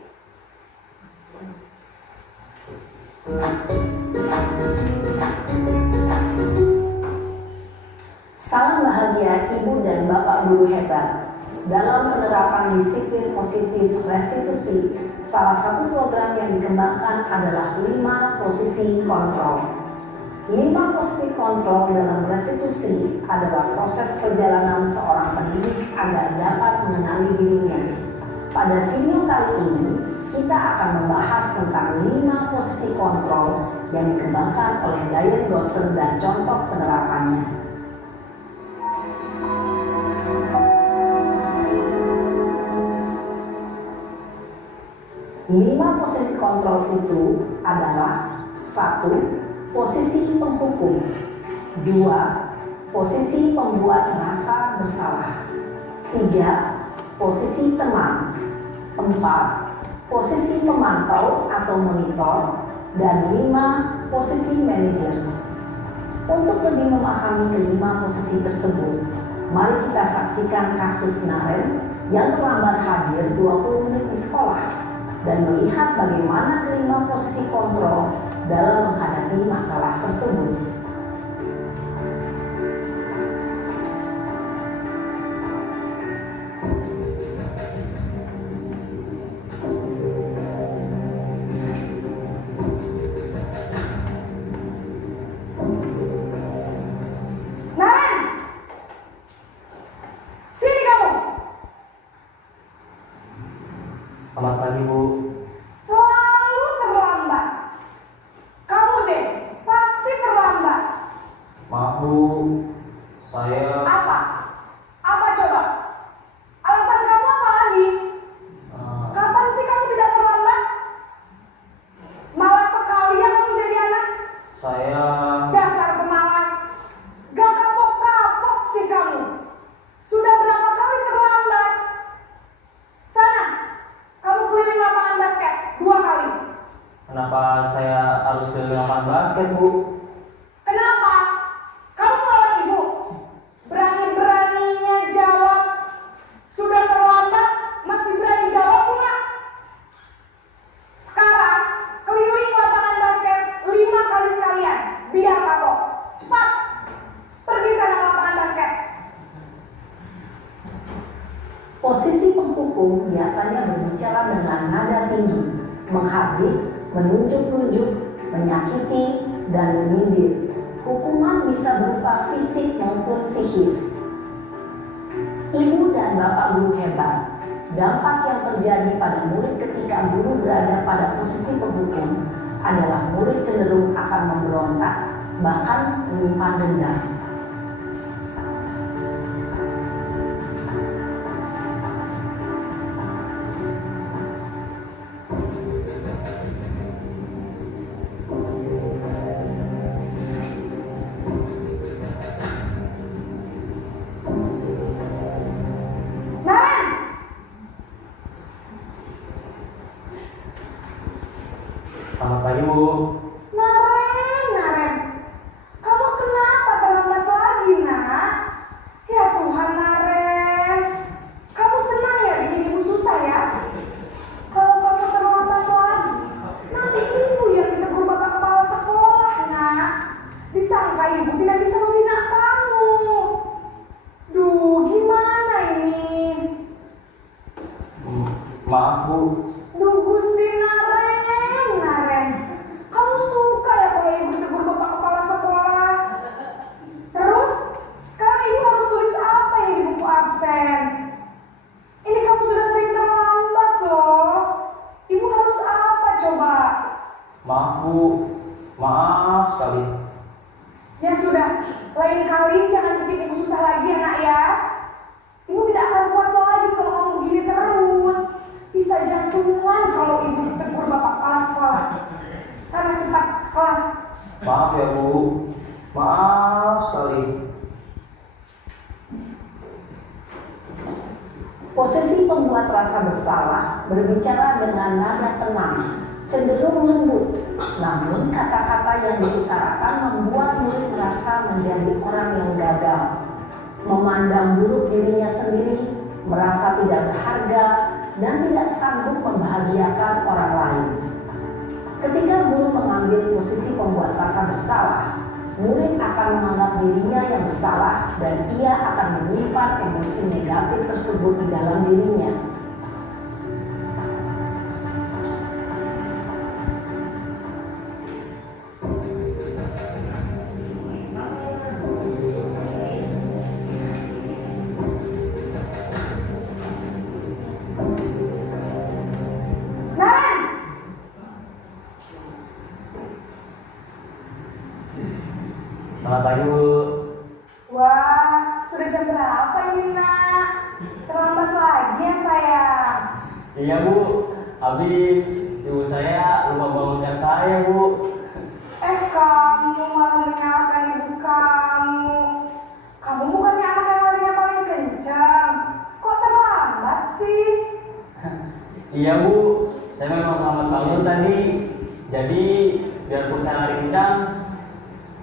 Salam bahagia Ibu dan Bapak guru hebat. Dalam penerapan disiplin positif restitusi, salah satu program yang dikembangkan adalah 5 posisi kontrol. 5 posisi kontrol dalam restitusi adalah proses perjalanan seorang pendidik agar dapat mengenali dirinya. Pada video kali ini, kita akan membahas tentang 5 posisi kontrol yang dikembangkan oleh Diane Gosser dan contoh penerapannya. 5 posisi kontrol itu adalah: 1. Posisi penghukum, 2. Posisi pembuat rasa bersalah, 3. Posisi teman, 4. Posisi pemantau atau monitor, dan 5. Posisi manajer. Untuk lebih memahami kelima posisi tersebut, mari kita saksikan kasus Naren yang terlambat hadir 20 menit di sekolah dan melihat bagaimana kelima posisi kontrol dalam menghadapi masalah tersebut. Naren! Sini kamu! Selamat pagi, Bu. Selalu terlambat. Kamu deh, pasti terlambat. Maaf, Bu. Saya Apa? Apa coba? Alasan kamu apa lagi? Kapan sih kamu tidak terlambat? Malas sekali ya kamu jadi anak. saya Dasar pemalas. Gak kapok-kapok sih kamu. Sudah berapa kali terlambat? Sana, kamu keliling lapangan basket 2 kali. kenapa saya harus ke lapangan basket, Bu? Kenapa? Kamu melawan ibu. Berani-beraninya jawab. Sudah terlambat, masih berani jawab enggak? Sekarang, keliling lapangan basket 5 kali sekalian. Biar kapok. Cepat. Pergi sana ke lapangan basket. Posisi penghukum biasanya berbicara dengan nada tinggi, menghardik, menunjuk-nunjuk, menyakiti, dan menyindir. Hukuman bisa berupa fisik maupun psikis. Ibu dan bapak guru hebat. Dampak yang terjadi pada murid ketika guru berada pada posisi penghukum adalah murid cenderung akan memberontak, bahkan menyimpan dendam. Naren! Selamat pagi, Bu. Naren. Kamu kenapa terlambat lagi, nak? Ya Tuhan, Naren. Kamu senang ya bikin ibu susah ya? Kalau kamu terlambat lagi, nanti ibu yang ditegur bapak kepala sekolah, nak. Disangka ibu tidak bisa membina kamu. Duh, gimana ini? Maaf, Bu. Duh, Gusti Naren. Kamu suka ya kalau ibu ditegur bapak kepala sekolah? Terus, sekarang ibu harus tulis apa yang di buku absen? Ini kamu sudah sering terlambat loh. Ibu harus apa coba? Maaf, Bu. Maaf sekali. Ya sudah, lain kali jangan bikin ibu susah lagi ya, nak ya. Ibu tidak akan kuat lagi kalau kamu begini terus. Bisa jantungan kalau ibu ditegur bapak kepala sekolah. Sana cepat kelas. Maaf ya, Bu. Maaf sekali. Posisi pembuat rasa bersalah berbicara dengan nada tenang, cenderung lembut, namun kata-kata yang diutarakan membuat murid merasa menjadi orang yang gagal, memandang buruk dirinya sendiri, merasa tidak berharga, dan tidak sanggup membahagiakan orang lain. Ketika guru mengambil posisi pembuat rasa bersalah, murid akan menganggap dirinya yang bersalah dan ia akan menyimpan emosi negatif tersebut di dalam dirinya. Naren! Selamat pagi, Bu. Wah, sudah jam berapa ini, nak? Terlambat lagi ya, sayang. Iya, Bu. Habis ibu saya lupa bangunkan saya, Bu. Kamu malah menyalahkan ibu kamu. Kamu bukannya anak yang larinya paling kencang. Kok terlambat sih? Iya, Bu. Saya memang lambat bangun tadi. Jadi biarpun saya lari kencang,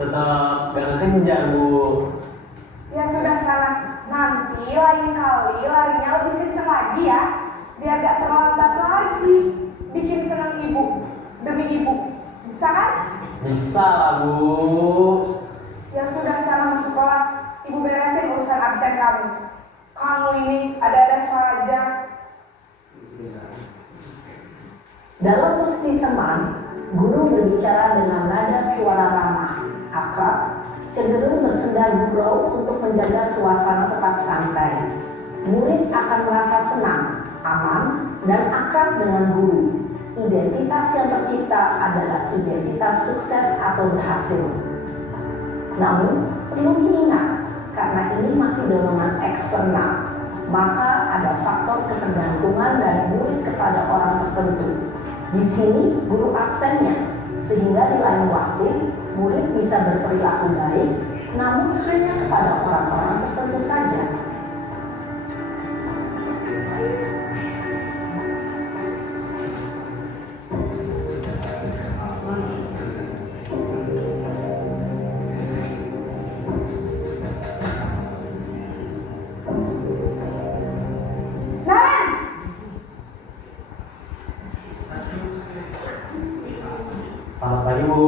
tetap gak kekejar, Bu. Ya sudah sana. Nanti lain kali larinya lebih kencang lagi ya. Biar gak terlambat lagi. Bikin senang ibu. Demi ibu. Bisa kan? Bisa lah, Bu. Ya sudah sana masuk kelas. Ibu beresin urusan absen kamu. Kamu ini ada-ada saja. Dalam posisi teman, guru berbicara dengan nada suara ramah, akrab, cenderung bersenda gurau untuk menjaga suasana tetap santai. Murid akan merasa senang, aman, dan akrab dengan guru. Identitas yang tercipta adalah identitas sukses atau berhasil. Namun, perlu diingat, karena ini masih dorongan eksternal, maka ada faktor ketergantungan dari murid kepada orang tertentu. Di sini, guru absennya, sehingga di lain waktu, murid bisa berperilaku baik, namun hanya kepada orang-orang tertentu saja. Naren! Selamat pagi, Bu.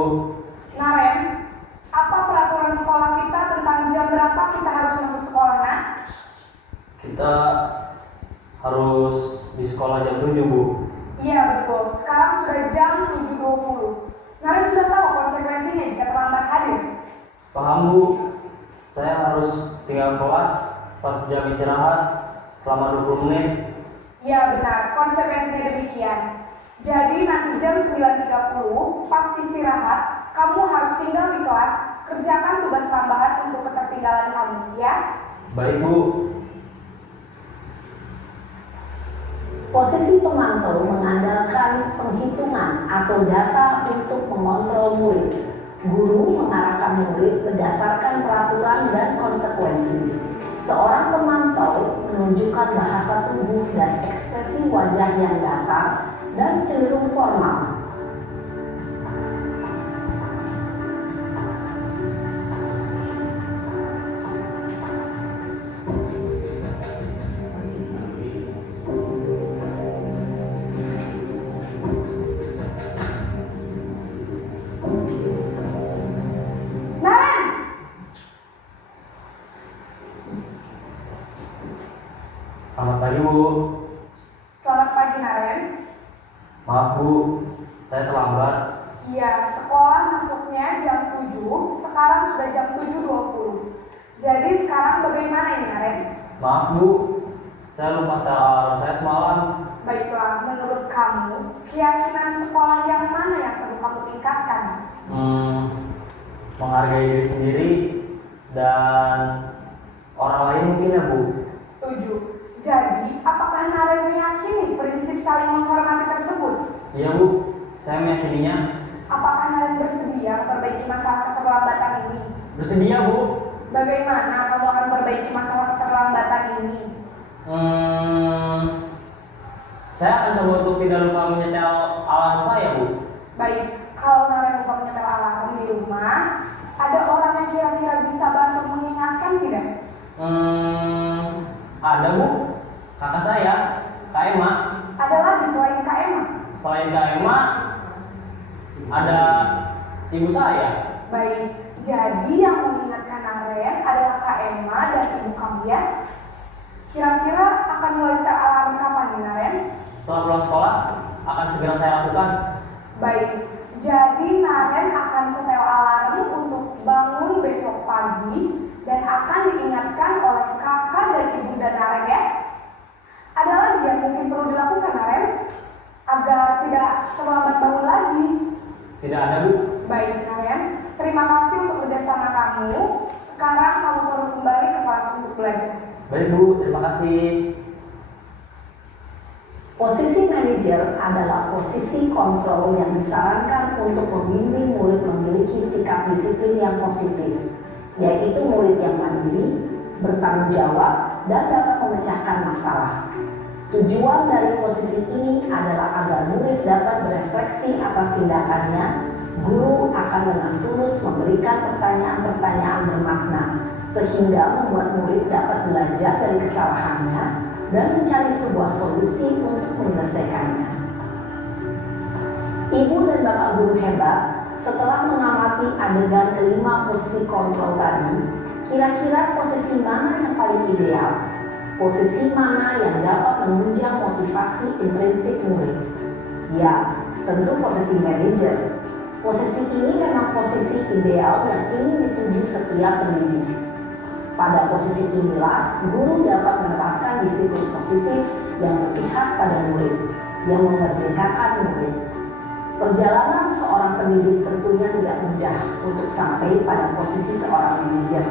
Naren, apa peraturan sekolah kita tentang jam berapa kita harus masuk sekolah, nak? Kita harus di sekolah jam 7, Bu. Iya betul, sekarang sudah jam 7.20. Naren sudah tahu konsekuensinya jika terlambat hadir. Paham, Bu. Saya harus tinggal kelas pas jam istirahat selama 20 menit. Iya benar, konsekuensinya demikian. Jadi nanti jam 9.30 pas istirahat, kamu harus tinggal di kelas, kerjakan tugas tambahan untuk ketertinggalan kamu, ya? Baik, Bu. Posisi pemantau mengandalkan penghitungan atau data untuk mengontrol murid. Guru mengarahkan murid berdasarkan peraturan dan konsekuensi. Seorang pemantau menunjukkan bahasa tubuh dan ekspresi wajah yang datar dan cenderung formal. Naren! Selamat pagi, Bu. Selamat pagi, Naren. Maaf, Bu. Saya terlambat. Iya, sekolah masuknya jam 7, sekarang sudah jam 7.20. Jadi sekarang bagaimana ini, Naren? Maaf, Bu. Saya lupa setel alarm saya semalam. Baiklah, menurut kamu, keyakinan sekolah yang mana yang perlu kamu tingkatkan? Menghargai diri sendiri dan orang lain mungkin, ya, Bu. Setuju. Jadi, apakah Naren meyakini prinsip saling menghormati tersebut? Iya, Bu. Saya meyakininya. Apakah Naren bersedia memperbaiki masalah keterlambatan ini? Bersedia, Bu. Bagaimana kamu akan memperbaiki masalah keterlambatan ini? Saya akan coba untuk tidak lupa menyetel alarm saya, Bu. Baik, kalau Naren lupa menyetel alarm di rumah, ada orang yang kira-kira bisa bantu mengingatkan tidak? Ada, Bu. Kakak saya, Kak Emma. Ada lagi selain Kak Emma? Selain Kak Emma, ada ibu saya. Baik, jadi yang mengingatkan Naren adalah Kak Emma dan ibu kamu, ya? Kira-kira akan mulai setel alarm kapan nih, Naren? Setelah pulang sekolah, akan segera saya lakukan. Baik, jadi Naren akan setel alarm untuk bangun besok pagi dan akan diingatkan oleh kakak dan ibu dan Naren, ya? Ada lagi yang mungkin perlu dilakukan, Naren? Agar tidak terlambat bangun lagi. Tidak ada, Bu. Baik, Naren. Terima kasih untuk kerjasama kamu. Sekarang kamu perlu kembali ke kelas untuk belajar. Baik, Bu. Terima kasih. Posisi manajer adalah posisi kontrol yang disarankan untuk membimbing murid memiliki sikap disiplin yang positif, yaitu murid yang mandiri, bertanggung jawab, dan dapat memecahkan masalah. Tujuan dari posisi ini adalah agar murid dapat berefleksi atas tindakannya. Guru akan dengan tulus memberikan pertanyaan-pertanyaan bermakna, sehingga membuat murid dapat belajar dari kesalahannya dan mencari sebuah solusi untuk menyelesaikannya. Ibu dan bapak guru hebat, setelah mengamati adegan kelima posisi kontrol tadi, kira-kira posisi mana yang paling ideal? Posisi mana yang dapat menunjang motivasi intrinsik murid? Ya, tentu posisi manajer. Posisi ini memang posisi ideal yang ingin dituju setiap pendidik. Pada posisi inilah, guru dapat menerapkan disiplin positif yang berpihak pada murid, yang memerdekakan murid. Perjalanan seorang pendidik tentunya tidak mudah untuk sampai pada posisi seorang manajer.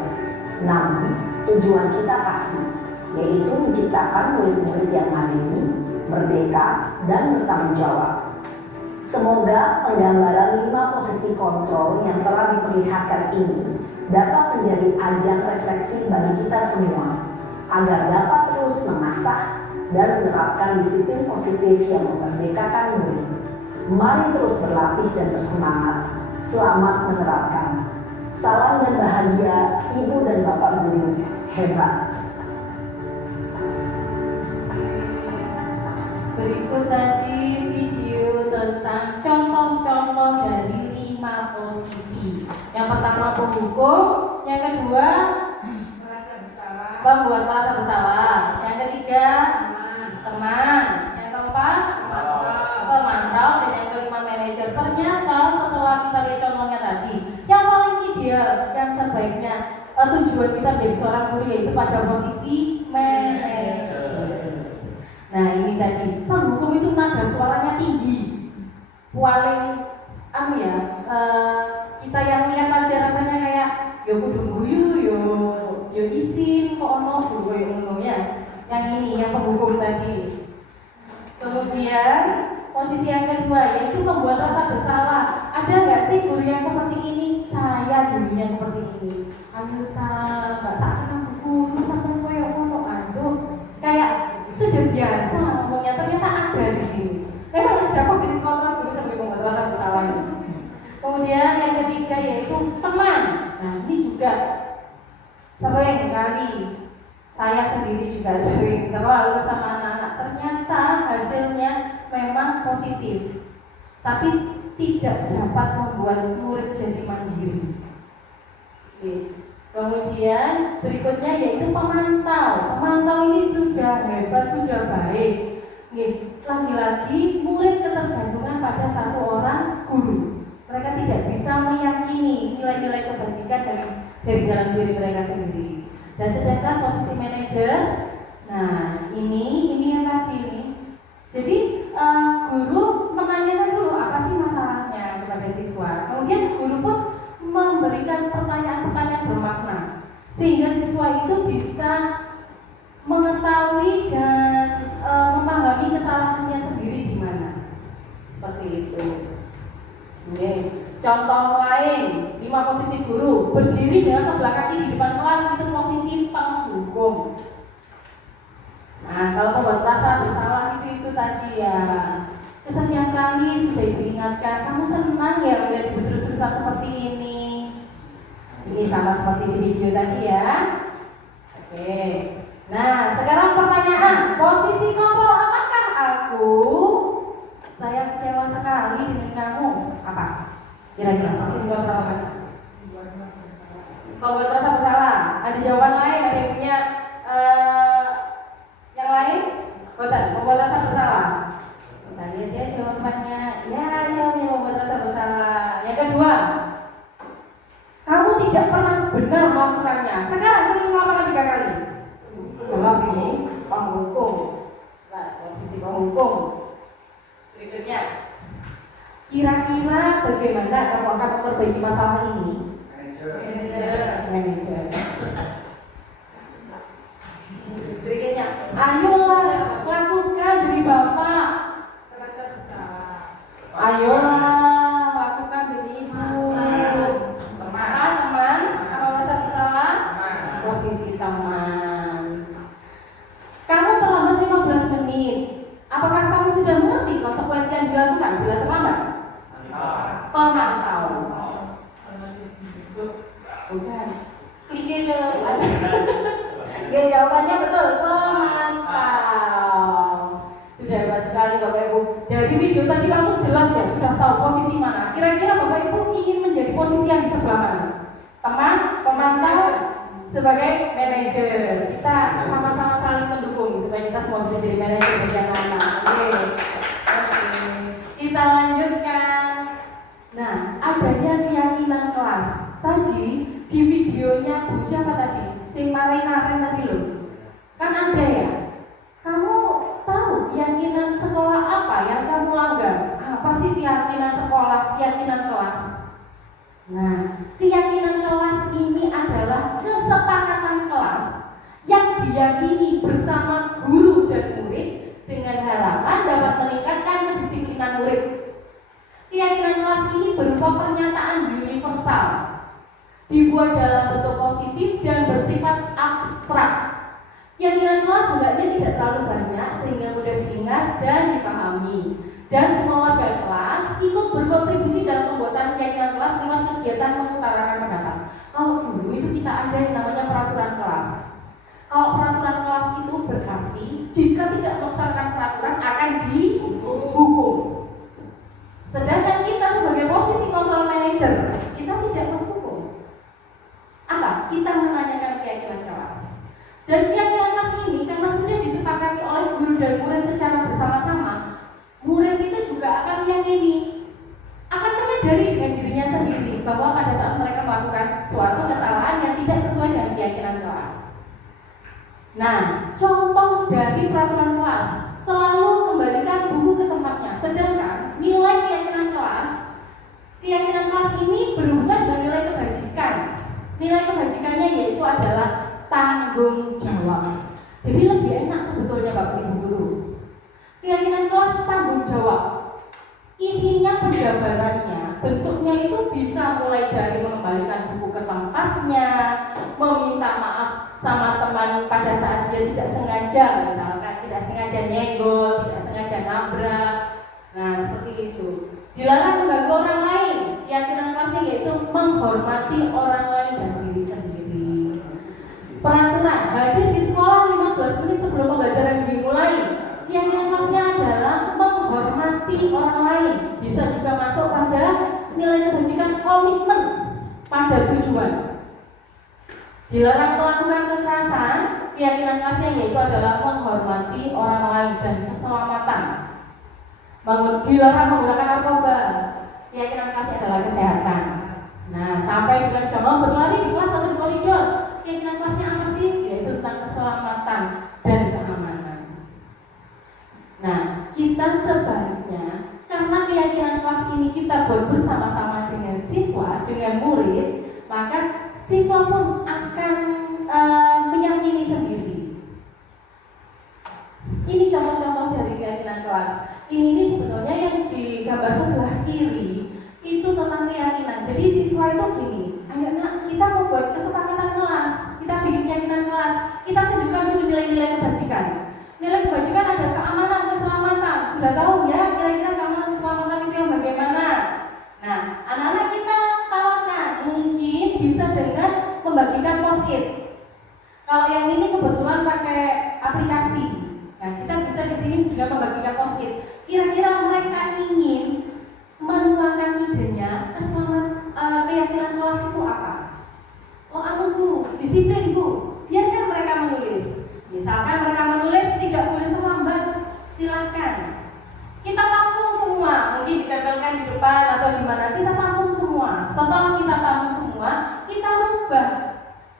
Namun, tujuan kita pasti, yaitu menciptakan murid-murid yang mandiri, merdeka, dan bertanggung jawab. Semoga penggambaran 5 posisi kontrol yang telah diperlihatkan ini dapat menjadi ajang refleksi bagi kita semua, agar dapat terus mengasah dan menerapkan disiplin positif yang memerdekakan murid. Mari terus berlatih dan bersemangat. Selamat menerapkan. Salam dan bahagia Ibu dan Bapak Guru hebat. Berikut tadi video tentang contoh-contoh dari 5 posisi. Yang pertama penghukum, yang kedua Merasa bersalah. membuat merasa bersalah, yang ketiga teman, yang keempat pemantau, dan yang kelima manajer. Ternyata setelah kita lihat contohnya tadi, yang paling ideal, yang sebaiknya tujuan kita menjadi seorang guru yaitu pada posisi manajer. Nah ini tadi, penghukum itu nada suaranya tinggi, paling kita yang lihat aja rasanya kayak yo kudu guyu, yo isin kok ono guru koyo ngono ya. Yang ini yang penghukum tadi. Kemudian posisi yang kedua yaitu membuat rasa bersalah. Ada nggak sih guru yang seperti ini? Saya dulunya seperti ini. Aduh nggak sakit guru sampai koyo ngono, aduh kayak sudah biasa ngomongnya, ternyata ada di sini. Memang ada posisi kontrol guru sampai membuat rasa bersalah. Kemudian yang ketiga yaitu teman. Nah ini juga sering kali saya sendiri juga sering terlalu sama anak-anak. Ternyata hasilnya memang positif, tapi tidak dapat membuat murid jadi mandiri. Kemudian berikutnya yaitu pemantau. Pemantau ini sudah hebat, sudah baik. Lagi-lagi murid ketergantungan pada satu orang guru. Mereka tidak bisa meyakini nilai-nilai kebajikan dari dalam diri mereka sendiri. Dan sedangkan posisi manajer, nah ini yang tadi ini. Jadi guru menanyakan dulu apa sih masalahnya kepada siswa. Kemudian guru pun memberikan pertanyaan-pertanyaan bermakna sehingga siswa itu bisa mengetahui dan memahami kesalahannya sendiri di mana. Seperti itu. Oke. Contoh lain, 5 posisi guru berdiri dengan sebelah kaki di depan kelas, itu posisi penghukum. Nah, kalau membuat rasa bersalah itu tadi ya. Kesekian kali sudah diingatkan, kamu senang ya melihat ibu terus-terusan seperti ini. Ini sama seperti di video tadi ya. Oke. Nah, sekarang pertanyaan, posisi kontrol apakah aku? Saya kecewa sekali dengan kamu. Apa? Kira-kira posisi kontrol apa? Membuat rasa bersalah. Ada jawaban lain? Ada yang punya yang lain? Betul, membuat rasa bersalah. Kita lihat ya jawabannya. Ya, jawabannya membuat rasa bersalah. Yang kedua, kamu tidak pernah benar melakukannya. Sekarang sering melakukan 3 kali. Jelas ini penghukum. Nah, posisi penghukum. Berikutnya, kira-kira bagaimana kamu akan memperbaiki masalah ini? Manajer. Berikutnya, ayolah lakukan demi Bapak. Ayolah, lakukan demi ibu. Teman, apa bahasa bersalah? Posisi teman. Kamu terlambat 15 menit. Apakah kamu sudah mengerti konsekuensi yang dilakukan bila terlambat? Pemantau. Bukan. Klik ke ya, jawabannya betul, pemantau. Sudah hebat sekali Bapak Ibu. Dari video tadi langsung jelas ya, sudah tahu posisi mana. Kira-kira Bapak Ibu ingin menjadi posisi yang di sebelah mana? Teman, pemantau, sebagai manajer. Kita sama-sama saling mendukung supaya kita semua bisa jadi manajer bagian mana. Oke. Kita lanjutkan. Nah, adanya keyakinan kelas. Tadi di videonya Bu siapa tadi? Si Marina tadi loh. Kan ada ya? Kamu tahu keyakinan sekolah apa yang kamu langgar? Apa sih keyakinan sekolah, keyakinan kelas? Nah, keyakinan kelas ini adalah kesepakatan kelas yang diyakini bersama guru dan murid dengan harapan dapat meningkatkan kedisiplinan murid. Keyakinan kelas ini berupa pernyataan universal, dibuat dalam bentuk positif dan bersifat abstrak. Keyakinan kelas hendaknya tidak terlalu banyak sehingga mudah diingat dan dipahami. Dan semua warga kelas ikut berkontribusi dalam pembuatan keyakinan kelas lewat kegiatan mengutarakan pendapat. Kalau dulu itu kita ada yang namanya peraturan kelas. Kalau peraturan kelas itu berarti jika tidak melaksanakan peraturan akan dihukum. Sedangkan kita sebagai posisi control manager, kita tidak menghukum. Apa? Kita menanyakan keyakinan kelas. Dan keyakinan kelas ini karena sudah disepakati oleh guru dan murid secara bersama-sama, murid itu juga akan meyakini, akan menyadari dengan dirinya sendiri bahwa pada saat mereka melakukan suatu kesalahan yang tidak sesuai dengan keyakinan kelas. Nah, contoh dari peraturan kelas, selalu kembalikan buku ke tempatnya. Sedangkan nilai keyakinan kelas ini berhubungan dengan nilai kebajikan. Nilai kebajikannya yaitu adalah tanggung jawab. Jadi lebih enak sebetulnya Bapak Ibu guru. Keyakinan kelas tanggung jawab. Isinya penjabarannya, bentuknya itu bisa mulai dari mengembalikan buku ke tempatnya, meminta maaf sama teman pada saat dia tidak sengaja, misalkan tidak sengaja nyenggol, tidak sengaja nabrak. Nah, seperti itu. Dilarang mengganggu orang lain. Keyakinan kelasnya yaitu menghormati orang lain dan diri sendiri. Peraturan hadir di sekolah 15 menit sebelum pembelajaran dimulai. Keyakinan kelasnya adalah menghormati orang lain. Bisa juga masuk pada nilai kebajikan komitmen pada tujuan. Dilarang melakukan kekerasan. Keyakinan kelasnya yaitu adalah menghormati orang lain dan keselamatan. Dilarang menggunakan narkoba. Keyakinan kelasnya adalah kesehatan. Nah, sampai dengan jangan berlari di kelas atau di koridor. Keyakinan kelasnya apa sih? Yaitu tentang keselamatan dan keamanan. Nah, kita sebaliknya, karena keyakinan kelas ini kita buat bersama-sama dengan siswa, dengan murid, maka siswa pun akan meyakini sendiri. Ini contoh-contoh dari keyakinan kelas. Ini sebetulnya yang di gambar sebelah kiri itu tentang keyakinan. Jadi siswa itu gini, ayo nak, kita mau buat kesepakatan kelas, kita bikin keyakinan kelas, kita tunjukkan dulu nilai-nilai kebajikan. Nilai kebajikan ada keamanan, keselamatan. Sudah tahu ya kira-kira keamanan, keselamatan itu yang bagaimana? Nah, anak-anak kita tawarkan, mungkin bisa dengan membagikan post-it. Kalau yang ini kebetulan pakai aplikasi. Nah, kita bisa di sini juga membagikan post-it. Kira-kira mereka ingin menuangkan idenya keyakinan kelas itu apa? Oh, Bu, disiplin Bu. Biarkan mereka menulis. Misalkan mereka menulis tidak boleh terlambat, silakan. Kita tampung semua, mungkin ditempelkan di depan atau di mana. Kita tampung semua. Setelah kita tampung semua, kita rubah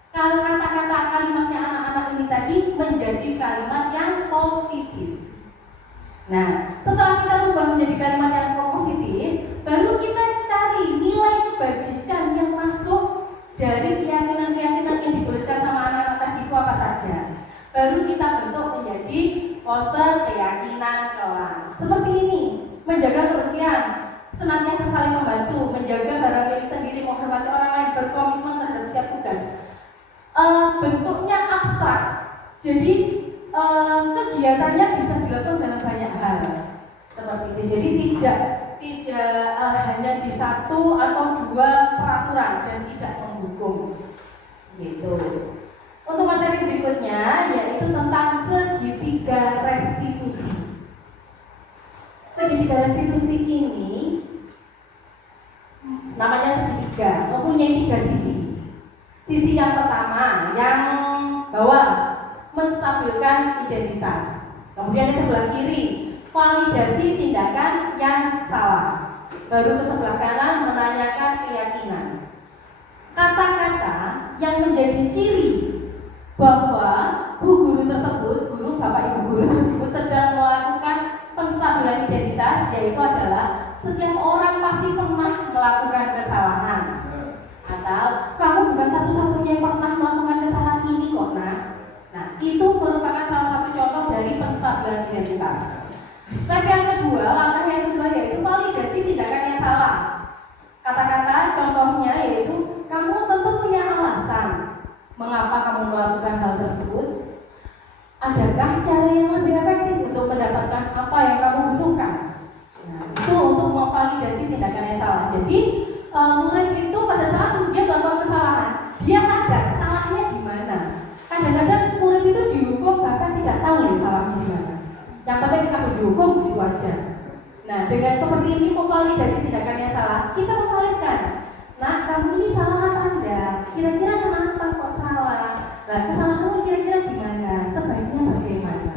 kata-kata kalimatnya anak-anak ini tadi menjadi kalimat yang positif. Nah, setelah kita rubah menjadi kalimat yang positif, baru kita cari nilai kebajikan yang masuk dari keyakinan-keyakinan yang dituliskan sama anak-anak tadi itu apa saja. Baru kita bentuk menjadi poster keyakinan kelas. Seperti ini, menjaga kebersihan. senantiasa saling membantu, menjaga barang milik sendiri, menghormati orang lain, berkomitmen terhadap setiap tugas. Bentuknya abstrak, jadi kegiatannya bisa dilakukan dalam banyak hal seperti itu. Jadi tidak hanya di satu atau dua peraturan dan tidak menghukum gitu. Untuk materi berikutnya yaitu tentang segitiga restitusi. Segitiga restitusi ini namanya segitiga, mempunyai 3 sisi. Sisi yang pertama yang bawah menstabilkan identitas. Kemudian di sebelah kiri validasi tindakan yang salah. Baru ke sebelah kanan menanyakan keyakinan. Kata-kata yang menjadi ciri bahwa guru tersebut, guru bapak ibu guru tersebut sedang melakukan penstabilan identitas, yaitu adalah setiap orang pasti pernah melakukan kesalahan. Atau kamu bukan satu-satunya yang pernah melakukan kesalahan ini kok, nak. Nah, itu merupakan salah satu contoh dari penstabilan identitas. Step yang kedua, langkah yang kedua yaitu validasi tindakan yang salah. Kata-kata contohnya yaitu kamu tentu punya alasan mengapa kamu melakukan hal tersebut. Adakah cara yang lebih efektif untuk mendapatkan apa yang kamu butuhkan? Nah, itu untuk memvalidasi tindakan yang salah. Jadi murid itu pada saat dia melakukan kesalahan, dia sadar salahnya di mana. Kadang-kadang murid itu dihukum bahkan tidak tahu salahnya di mana. Yang penting bisa dihukum itu aja. Nah, dengan seperti ini memvalidasi tindakan yang salah, kita memvalidkan. Nah, kamu ini salah apa enggak? Kira-kira kenapa kok salah? Nah, kesalahan kamu kira-kira gimana? Sebaiknya bagaimana?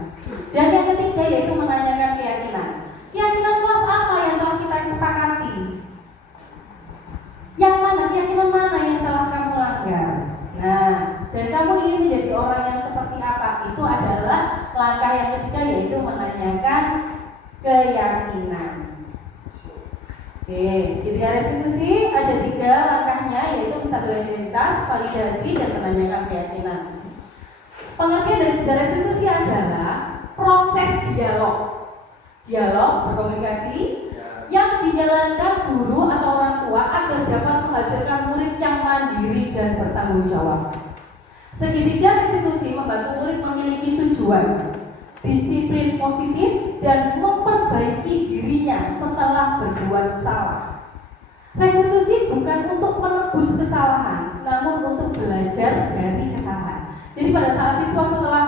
Dan yang ketiga yaitu menanyakan keyakinan. Keyakinan kelas apa yang telah kita sepakati? Yang mana? Keyakinan mana yang telah kamu langgar? Nah, dan kamu ingin menjadi orang yang seperti apa? Itu adalah langkah yang ketiga yaitu menanyakan keyakinan. Oke, segitiga restitusi ada 3 langkahnya yaitu penstabilan identitas, validasi, dan menanyakan keyakinan. Pengertian dari segitiga restitusi adalah proses dialog berkomunikasi yang dijalankan guru atau orang tua agar dapat menghasilkan murid yang mandiri dan bertanggung jawab. Segitiga restitusi membantu murid memiliki tujuan, disiplin positif, dan memperbaiki dirinya setelah berbuat salah. Restitusi bukan untuk menebus kesalahan, namun untuk belajar dari kesalahan. Jadi pada saat siswa setelah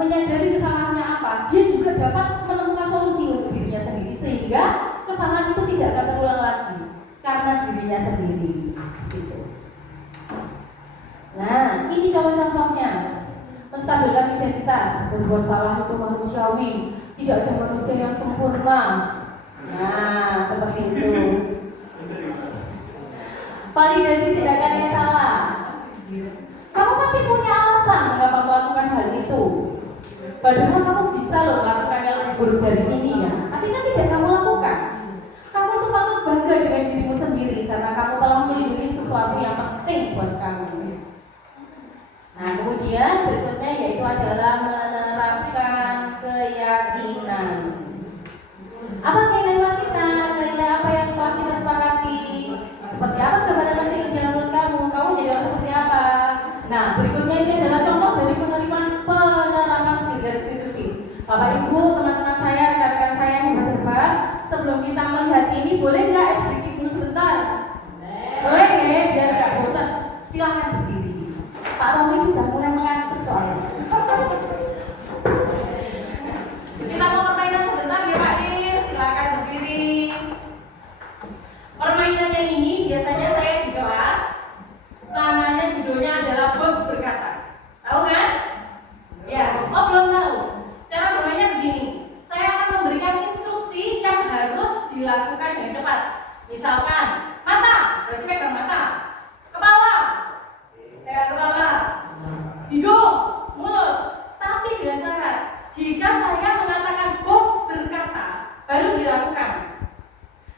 menyadari kesalahannya apa, dia juga dapat menemukan solusi untuk dirinya sendiri sehingga kesalahan itu tidak akan terulang lagi karena dirinya sendiri. Gitu. Nah, ini contoh-contohnya. Menstabilkan identitas, berbuat salah itu manusiawi, tidak ada manusia yang sempurna. Nah, seperti itu. Validasi tindakan yang salah. Kamu pasti punya alasan mengapa melakukan hal itu. Padahal kamu bisa loh melakukan yang lebih buruk dari ini ya. Tapi kan tidak kamu lakukan. Kamu itu patut bangga dengan dirimu sendiri karena kamu telah melindungi sesuatu yang penting buat kamu. Nah, kemudian berikutnya yaitu adalah menerapkan keyakinan. Apa keyakinan kita? Keyakinan apa yang telah kita sepakati? Seperti apa gambaran masa yang dalam menurut kamu? Kamu jadi orang seperti apa? Nah, berikutnya ini adalah contoh dari penerapan segitiga restitusi. Bapak Ibu, teman-teman saya, rekan-rekan saya yang hebat-hebat, sebelum kita melihat ini, boleh nggak sedikit dulu sebentar? Boleh ya, biar nggak bosan. Silahkan berdiri. Pak Romi sudah mulai mengantuk soalnya. Kita mau permainan sebentar ya Pak Dir, silakan berdiri. Permainan yang ini biasanya saya di kelas, namanya judulnya adalah bos berkata. Tahu kan? Ya, oh belum tahu. Cara bermainnya begini. Saya akan memberikan instruksi yang harus dilakukan dengan cepat. Misalkan, mata, berarti pegang mata. Kepala, kepala, hidung, mulut. Tapi dengan syarat, jika saya mengatakan bos berkata, baru dilakukan.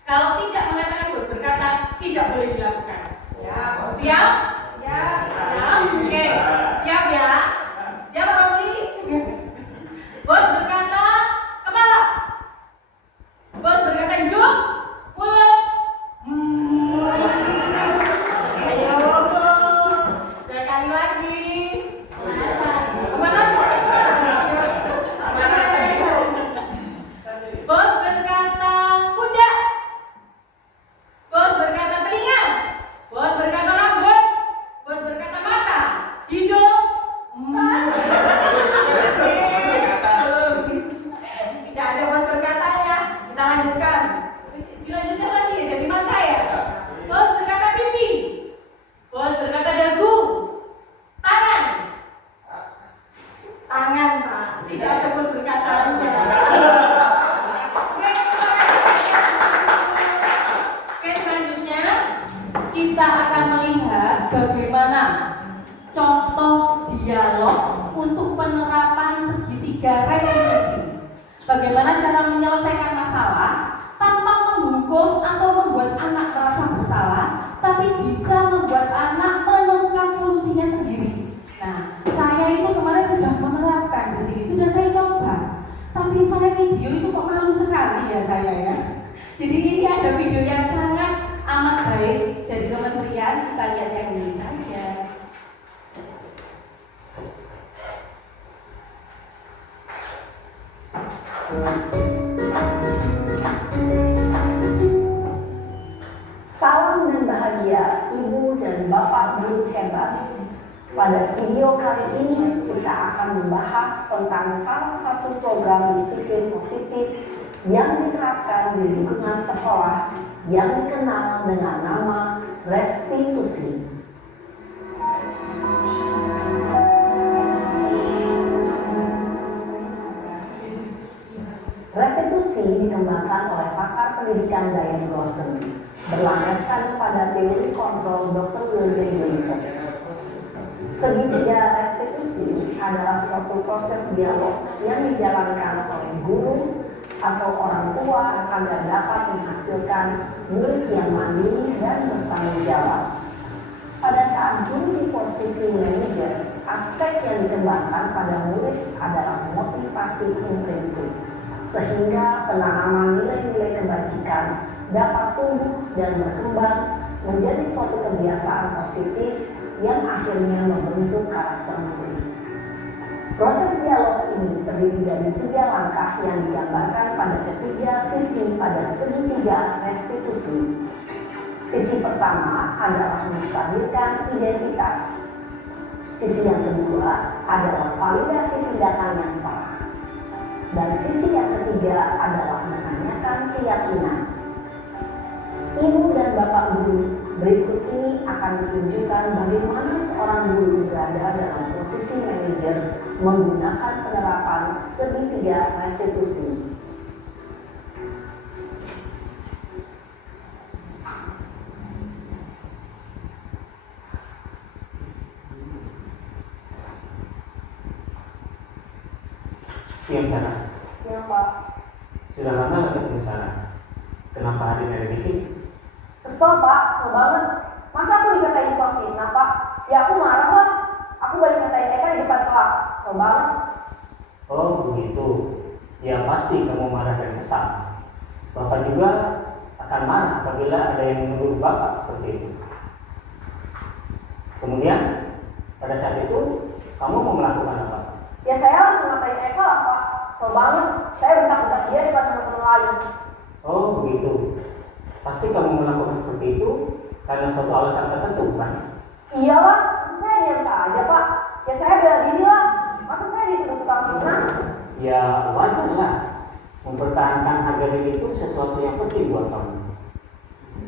Kalau tidak mengatakan bos berkata, tidak boleh dilakukan. Siap? Siap? Siap? Siap? Oke, siap ya? Siap Pak Romi? Bos berkata, kepala. Bos berkata hidung, cara menyelesaikan masalah tanpa menghukum atau membuat anak merasa bersalah, tapi bisa membuat anak menemukan solusinya sendiri. Nah, saya itu kemarin sudah menerapkan di sini, sudah saya coba. Tapi saya video itu kok malu sekali ya saya ya. Jadi ini ada video yang sangat amat baik dari kementerian, kita lihat yang ini saja. Salam dan bahagia Ibu dan Bapak guru hebat. Pada video kali ini kita akan membahas tentang salah satu program disiplin positif yang diterapkan di lingkungan sekolah yang dikenal dengan nama restitusi. Restitusi dikembangkan oleh pakar pendidikan Diane Glosson berlandaskan pada teori kontrol Dr. William Gleason. Segitiga restitusi adalah suatu proses dialog yang dijalankan oleh guru atau orang tua agar dapat menghasilkan murid yang mandiri dan bertanggung jawab. Pada saat guru di posisi manajer, aspek yang dikembangkan pada murid adalah motivasi intrinsik, sehingga penanaman nilai-nilai kebajikan dapat tumbuh dan berkembang menjadi suatu kebiasaan positif yang akhirnya membentuk karakter murid. Proses dialog ini terdiri dari 3 langkah yang digambarkan pada ketiga sisi pada segitiga restitusi. Sisi pertama adalah menstabilkan identitas. Sisi yang kedua adalah validasi tindakan yang salah. Dan sisi yang ketiga adalah menanyakan keyakinan. Ibu dan Bapak guru, berikut ini akan ditunjukkan bagaimana seorang guru berada dalam posisi manajer menggunakan penerapan segitiga restitusi. Yang sana. Ya Pak. Sudah lama nggak ketemu sana? Kenapa hari ini ada di sini? Kesel Pak, kesel banget. Masa aku dikatain tukang fitnah Pak? Ya aku marah lah. Aku balik ngatain Eka di depan kelas. Kesel banget. Oh begitu. Ya pasti kamu marah dan kesal. Bapak juga akan marah apabila ada yang menuduh Bapak seperti itu. Kemudian pada saat itu kamu mau melakukan apa? Ya saya langsung ngatain Eka lah Pak. Kesel banget. Saya bentak-bentak dia di depan teman-teman lain. Oh begitu. Pasti kamu melakukan seperti itu karena suatu alasan tertentu kan? Iya Pak, masa saya diam saja Pak? Ya saya bela diri lah. Masa saya dituduh tukang fitnah? Ya wajar lah. Mempertahankan harga diri itu sesuatu yang penting buat kamu.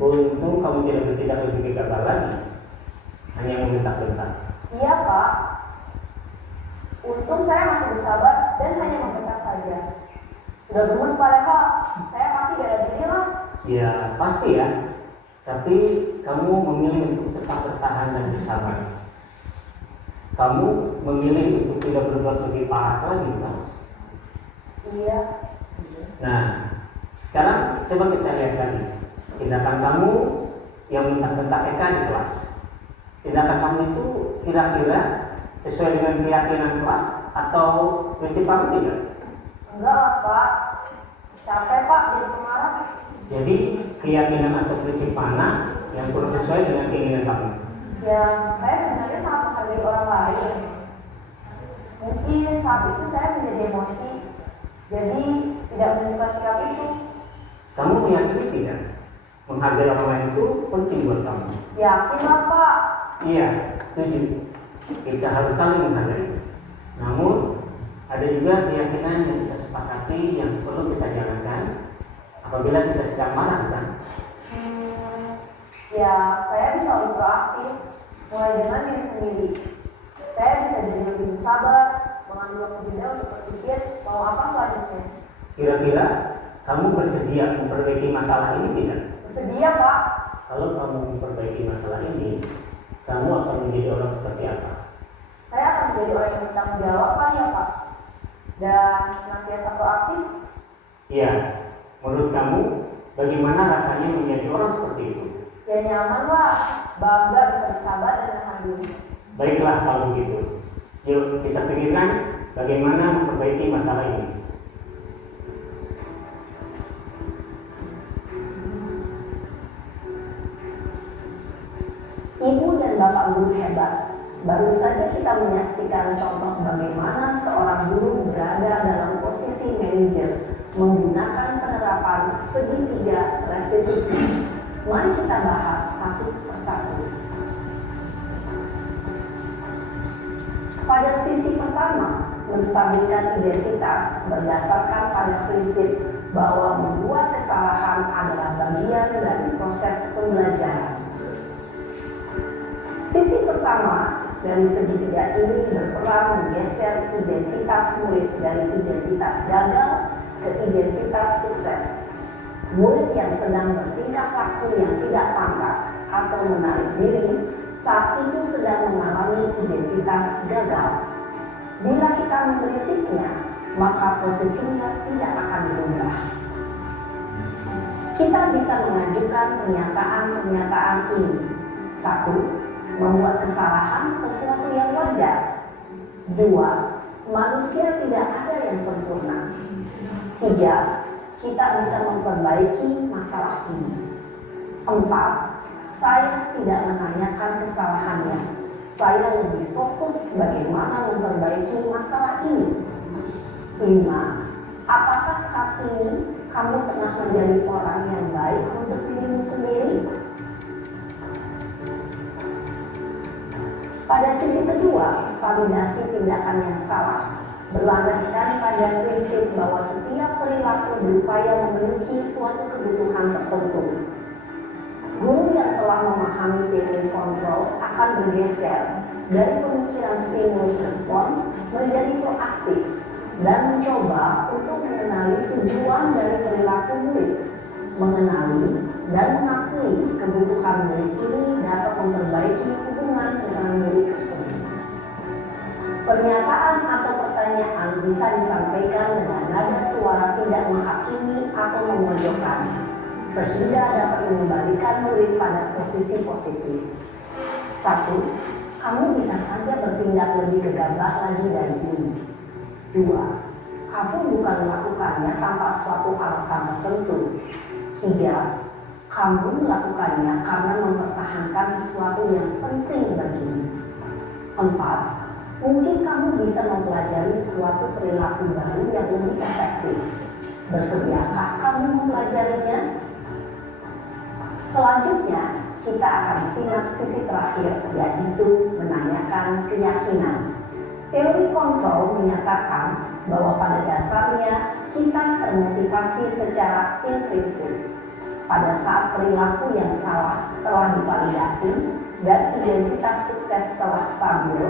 Untung kamu tidak bertindak lebih gegabah lagi, hanya membentak-bentak. Iya Pak. Untung saya masih bersabar dan hanya membentak saja. Sudah gemes padahal, saya pasti bela diri lah. Ya pasti ya. Tapi kamu memilih untuk tetap bertahan dan bersabar. Kamu memilih untuk tidak berbuat lebih parah lagi kan? Iya. Nah, sekarang coba kita lihat lagi tindakan kamu yang bentak-bentak Eka di kelas. Tindakan kamu itu kira-kira sesuai dengan keyakinan kelas atau prinsip kamu tidak? Enggak lah Pak. Capek Pak jadi pemarah. Jadi keyakinan atau prinsip mana yang kurang sesuai dengan keinginan kamu? Ya, saya sebenarnya sangat menghargai orang lain. Mungkin saat itu saya menjadi emosi, jadi tidak menunjukkan sikap itu. Kamu meyakini tidak? Menghargai orang lain itu penting buat kamu. Yakin lah Pak. Iya, setuju. Kita harus saling menghargai. Namun ada juga keyakinan yang kita sepakati yang perlu kita jalankan apabila kita sedang marah kan? Ya, saya bisa lebih proaktif, mulai dengan diri sendiri. Saya bisa jadi lebih bersabar, mengambil waktu jeda untuk berpikir mau apa selanjutnya. Kira-kira kamu bersedia memperbaiki masalah ini tidak? Bersedia Pak. Kalau kamu memperbaiki masalah ini, kamu akan menjadi orang seperti apa? Saya akan menjadi orang yang bertanggung jawab kan ya Pak. Dan senantiasa proaktif. Iya, menurut kamu bagaimana rasanya menjadi orang seperti itu? Ya nyaman lah, bangga bisa bersabar dan nahan diri. Baiklah kalau begitu. Yuk kita pikirkan bagaimana memperbaiki masalah ini. Ibu dan bapak guru hebat. Baru saja kita menyaksikan contoh bagaimana seorang guru berada dalam posisi manajer menggunakan penerapan segitiga restitusi. Mari kita bahas satu persatu. Pada sisi pertama, menstabilkan identitas berdasarkan pada prinsip bahwa membuat kesalahan adalah bagian dari proses pembelajaran. Sisi pertama dari segitiga ini berperan menggeser identitas murid dari identitas gagal ke identitas sukses. Murid yang sedang bertingkah laku yang tidak pantas atau menarik diri saat itu sedang mengalami identitas gagal. Bila kita mengkritiknya, maka posisinya tidak akan berubah. Kita bisa mengajukan pernyataan-pernyataan ini. 1. Membuat kesalahan sesuatu yang wajar. 2. Manusia tidak ada yang sempurna. 3. Kita bisa memperbaiki masalah ini. 4. Saya tidak menanyakan kesalahannya. Saya lebih fokus bagaimana memperbaiki masalah ini. 5. Apakah saat ini kamu tengah menjadi orang yang baik untuk dirimu sendiri? Pada sisi kedua, validasi tindakan yang salah berlandaskan pada prinsip bahwa setiap perilaku berupaya memenuhi suatu kebutuhan tertentu. Guru yang telah memahami teori kontrol akan bergeser dari pemikiran stimulus respon menjadi proaktif dan mencoba untuk mengenali tujuan dari perilaku murid. Mengenali dan mengakui kebutuhan murid ini dapat memperbaiki hubungan dengan murid tersebut. Pernyataan atau pertanyaan bisa disampaikan dengan nada suara tidak menghakimi atau memojokkan, sehingga dapat mengembalikan murid pada posisi positif. 1. Kamu bisa saja bertindak lebih gegabah lagi dari ini. 2. Kamu bukan melakukannya tanpa suatu alasan tertentu. 3. Kamu melakukannya karena mempertahankan sesuatu yang penting bagimu. 4. Mungkin kamu bisa mempelajari suatu perilaku baru yang lebih efektif. Bersediakah kamu mempelajarinya? Selanjutnya, kita akan simak sisi terakhir, yaitu menanyakan keyakinan. Teori kontrol menyatakan bahwa pada dasarnya kita termotivasi secara intrinsik. Pada saat perilaku yang salah telah divalidasi dan identitas sukses telah stabil,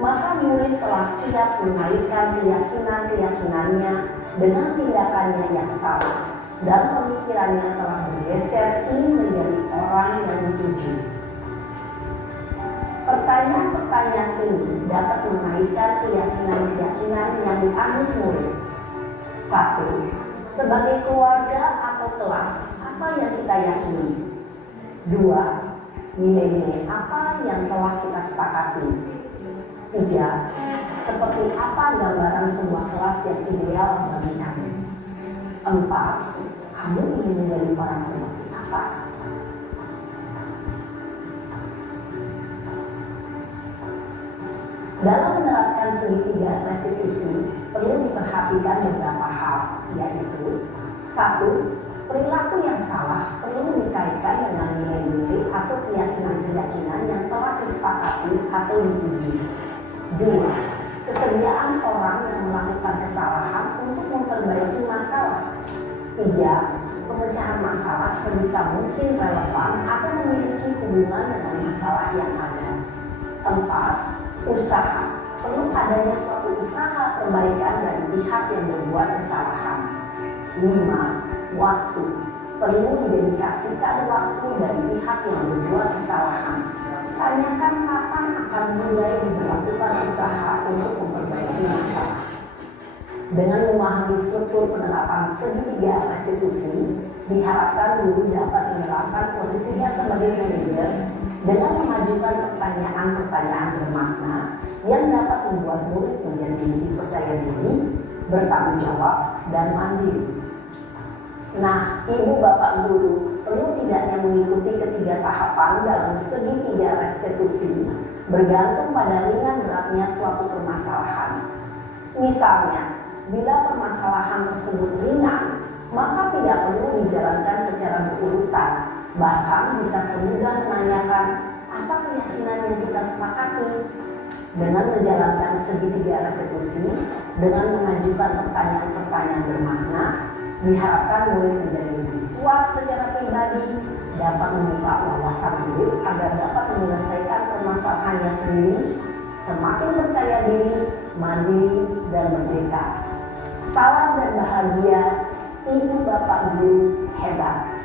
maka murid telah siap menaikkan keyakinan-keyakinannya dengan tindakannya yang salah dan pemikirannya telah bergeser ingin menjadi orang yang dituju. Pertanyaan-pertanyaan ini dapat menaikkan keyakinan-keyakinan yang dianut murid. 1. Sebagai keluarga atau kelas, apa yang kita yakini? 2. Nilai-nilai apa yang telah kita sepakati? 3. Seperti apa gambaran sebuah kelas yang ideal bagi kami? 4. Kamu ingin menjadi orang seperti apa? Dalam menerapkan segitiga restitusi, perlu diperhatikan beberapa hal, yaitu 1. Perilaku yang salah perlu dikaitkan dengan nilai-nilai atau keyakinan-keyakinan yang telah disepakati atau dituju. 2. Kesediaan orang yang melakukan kesalahan untuk memperbaiki masalah. 3. Pemecahan masalah sebisa mungkin relevan atau memiliki hubungan dengan masalah yang ada. 4. Usaha. Perlu adanya suatu usaha perbaikan dari pihak yang berbuat kesalahan. 5. Waktu. Perlu didedikasikan waktu dari pihak yang berbuat kesalahan. Tanyakan kapan akan mulai diberlakukan usaha untuk memperbaiki masalah. Dengan memahami struktur penerapan segitiga restitusi, diharapkan guru dapat menerapkan posisinya sebagai manajer dengan mengajukan pertanyaan-pertanyaan bermakna yang dapat membuat murid menjadi lebih percaya diri, bertanggung jawab, dan mandiri. Nah, ibu bapak guru perlu tidaknya mengikuti ketiga tahapan dalam segitiga restitusi bergantung pada ringan beratnya suatu permasalahan. Misalnya, bila permasalahan tersebut ringan, maka tidak perlu dijalankan secara berurutan, bahkan bisa semudah menanyakan apa keyakinan yang kita sepakati. Dengan menjalankan segitiga restitusi, dengan mengajukan pertanyaan-pertanyaan bermakna, diharapkan murid menjadi lebih kuat secara pribadi, dapat membuka wawasan diri agar dapat menyelesaikan permasalahannya sendiri, semakin percaya diri, mandiri, dan merdeka. Salam dan bahagia, ibu bapak guru hebat.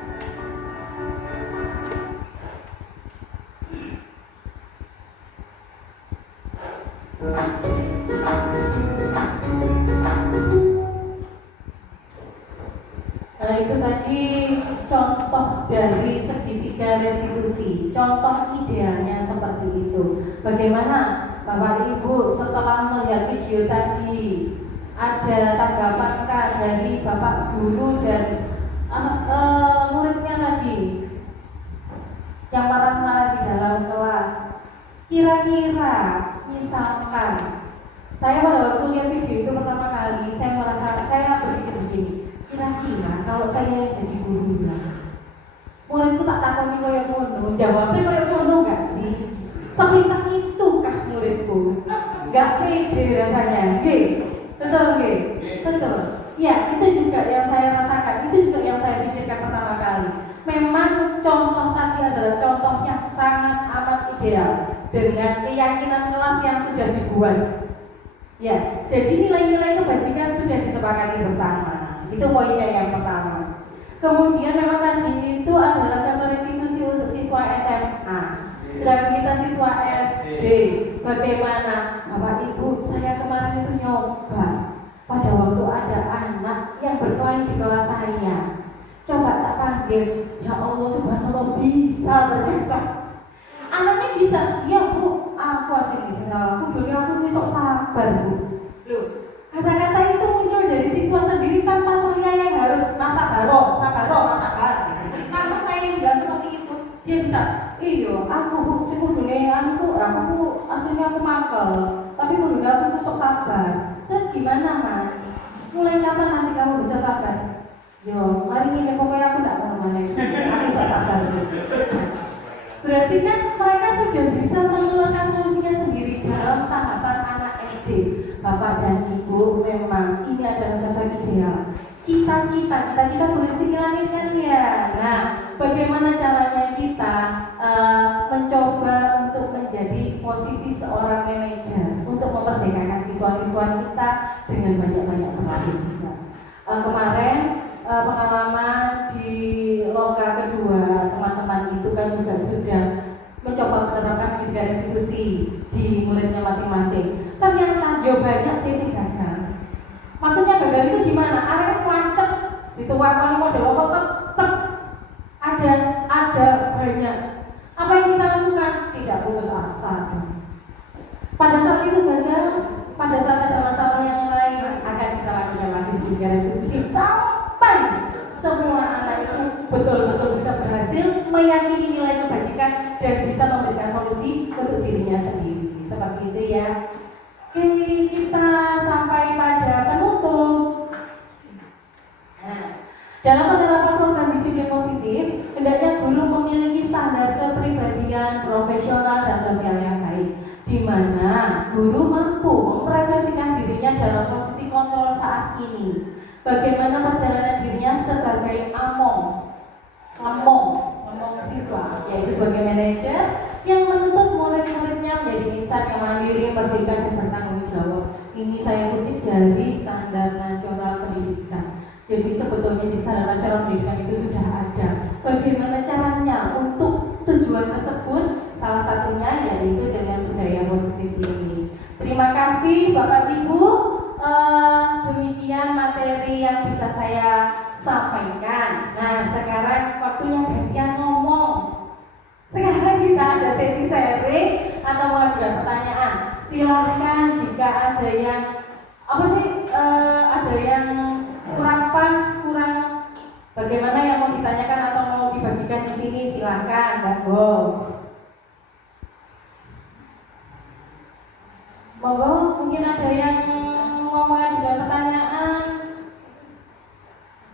Nah, itu tadi contoh dari segitiga restitusi. Contoh idealnya seperti itu. Bagaimana Bapak Ibu setelah melihat video tadi, ada tanggapankah dari Bapak Guru dan muridnya tadi yang marah-marah di dalam kelas? Kira-kira misalkan saya pada waktu lihat video itu pertama kali, saya berpikir begini, kira-kira kalau saya jadi gurunya, muridku tak takoni koyo ngono, jawabnya koyo ngono gak sih? Sepintar itu kah muridku? Gak pede rasanya, betul nggih? Betul. Ya, itu juga yang saya rasakan, itu juga yang saya pikirkan pertama kali. Memang contoh tadi adalah contoh yang sangat amat ideal dengan keyakinan kelas yang sudah dibuat. Ya, jadi nilai-nilai kebajikan sudah disepakati bersama. Itu poinnya yang pertama. Kemudian memang tadi itu adalah contoh restitusi untuk siswa SMA. Sedangkan kita siswa SD. Bagaimana Bapak Ibu? Saya kemarin itu nyoba. Pada waktu ada anak yang bermain di kelas saya, coba tak panggil, ya Allah subhanallah bisa ternyata. Anaknya bisa, ya Bu, aku asli di aku dunia aku besok sabar Bu. Loh, kata-kata itu muncul dari siswa sendiri tanpa saya yang harus sabar. Karena saya yang bilang seperti itu, dia bisa, iya aku dunia aku aslinya aku makel, tapi dunia aku besok sabar. Terus gimana Mas? Mulai kapan nanti kamu bisa sabar? Yo, mari ini pokoknya aku tidak mau kemana. Aku bisa sabar. Berarti kan mereka sudah bisa mengeluarkan solusinya sendiri dalam tahapan anak SD. Bapak dan Ibu, memang ini adalah contoh ideal. Cita-cita boleh setinggi langit kan ya. Nah, bagaimana caranya kita mencoba untuk menjadi posisi seorang manajer untuk memerdekakan siswa-siswa kita dengan banyak-banyak pelatih kita. Kemarin pengalaman di loka kedua, teman-teman itu kan juga sudah mencoba menerapkan segitiga restitusi di muridnya masing-masing. Ternyata banyak sesi gagal. Maksudnya gagal itu gimana? Akhirnya macet, dituangkan model tetap ada banyak. Apa yang kita lakukan? Tidak putus asa. Pada saat itu gagal, pada saat ada masalah yang lain akan kita lakukan lagi segitiga restitusi sampai semua anak itu betul-betul bisa berhasil meyakini nilai kebajikan dan bisa memberikan solusi untuk dirinya sendiri. Seperti itu ya. Oke, kita sampai pada penutup. Nah, dalam penerapan program disiplin positif, hendaknya guru memiliki standar kepribadian profesional dan sosial yang baik, di mana guru mampu mempresentasikan dirinya dalam posisi kontrol saat ini. Bagaimana perjalanan dirinya sebagai ngomong siswa, yaitu sebagai manajer yang menuntut murid-muridnya menjadi insan yang mandiri, merdeka, dan bertanggung jawab. Ini saya kutip dari Standar Nasional Pendidikan. Jadi sebetulnya di Standar Nasional Pendidikan itu sudah ada. Bagaimana caranya untuk tujuan tersebut? Salah satunya yaitu dengan budaya positif ini. Terima kasih Bapak Ibu. Demikian. ditanyakan atau mau dibagikan di sini silakan, monggo. Monggo, mungkin ada yang mau mengajukan pertanyaan.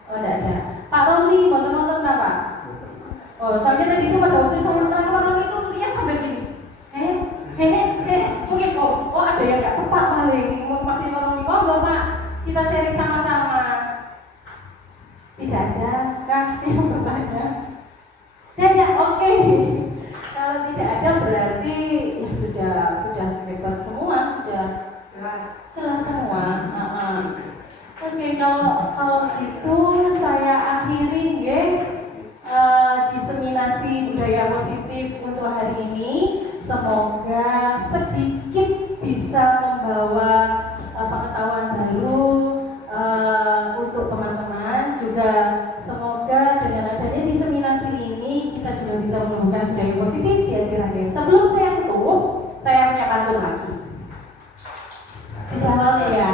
Oh, tidak ada. Pak Roni, mau nonton apa? Oh, soalnya tadi itu pada waktu saya menang Pak Roni itu lihat sambil gini. Mungkin ada yang nggak tepat paling. Masih Pak Roni, monggo Pak, kita sharing sama-sama. Tidak ada, kan? Yang bertanya. Tidak, oke. Kalau tidak ada berarti ya sudah hebat semua, sudah jelas semua. Oke, kalau gitu saya akhiri diseminasi budaya positif untuk hari ini. Semoga sedikit bisa membawa pengetahuan baru untuk teman-teman. Juga semoga dengan adanya diseminasi ini kita juga bisa menumbuhkan budaya positif di Asirage. Sebelum saya tutup, saya punya pantun lagi. Dijawab ya.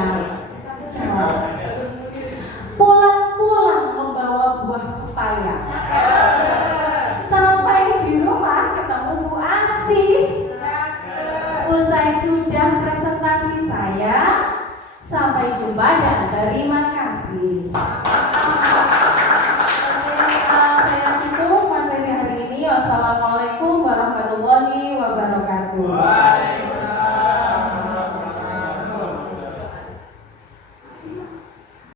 Pulang-pulang membawa buah pepaya. Sampai di rumah ketemu Bu Asih. Usai sudah presentasi saya. Sampai jumpa dan terima kasih. Saya tutup materi hari ini. Wassalamualaikum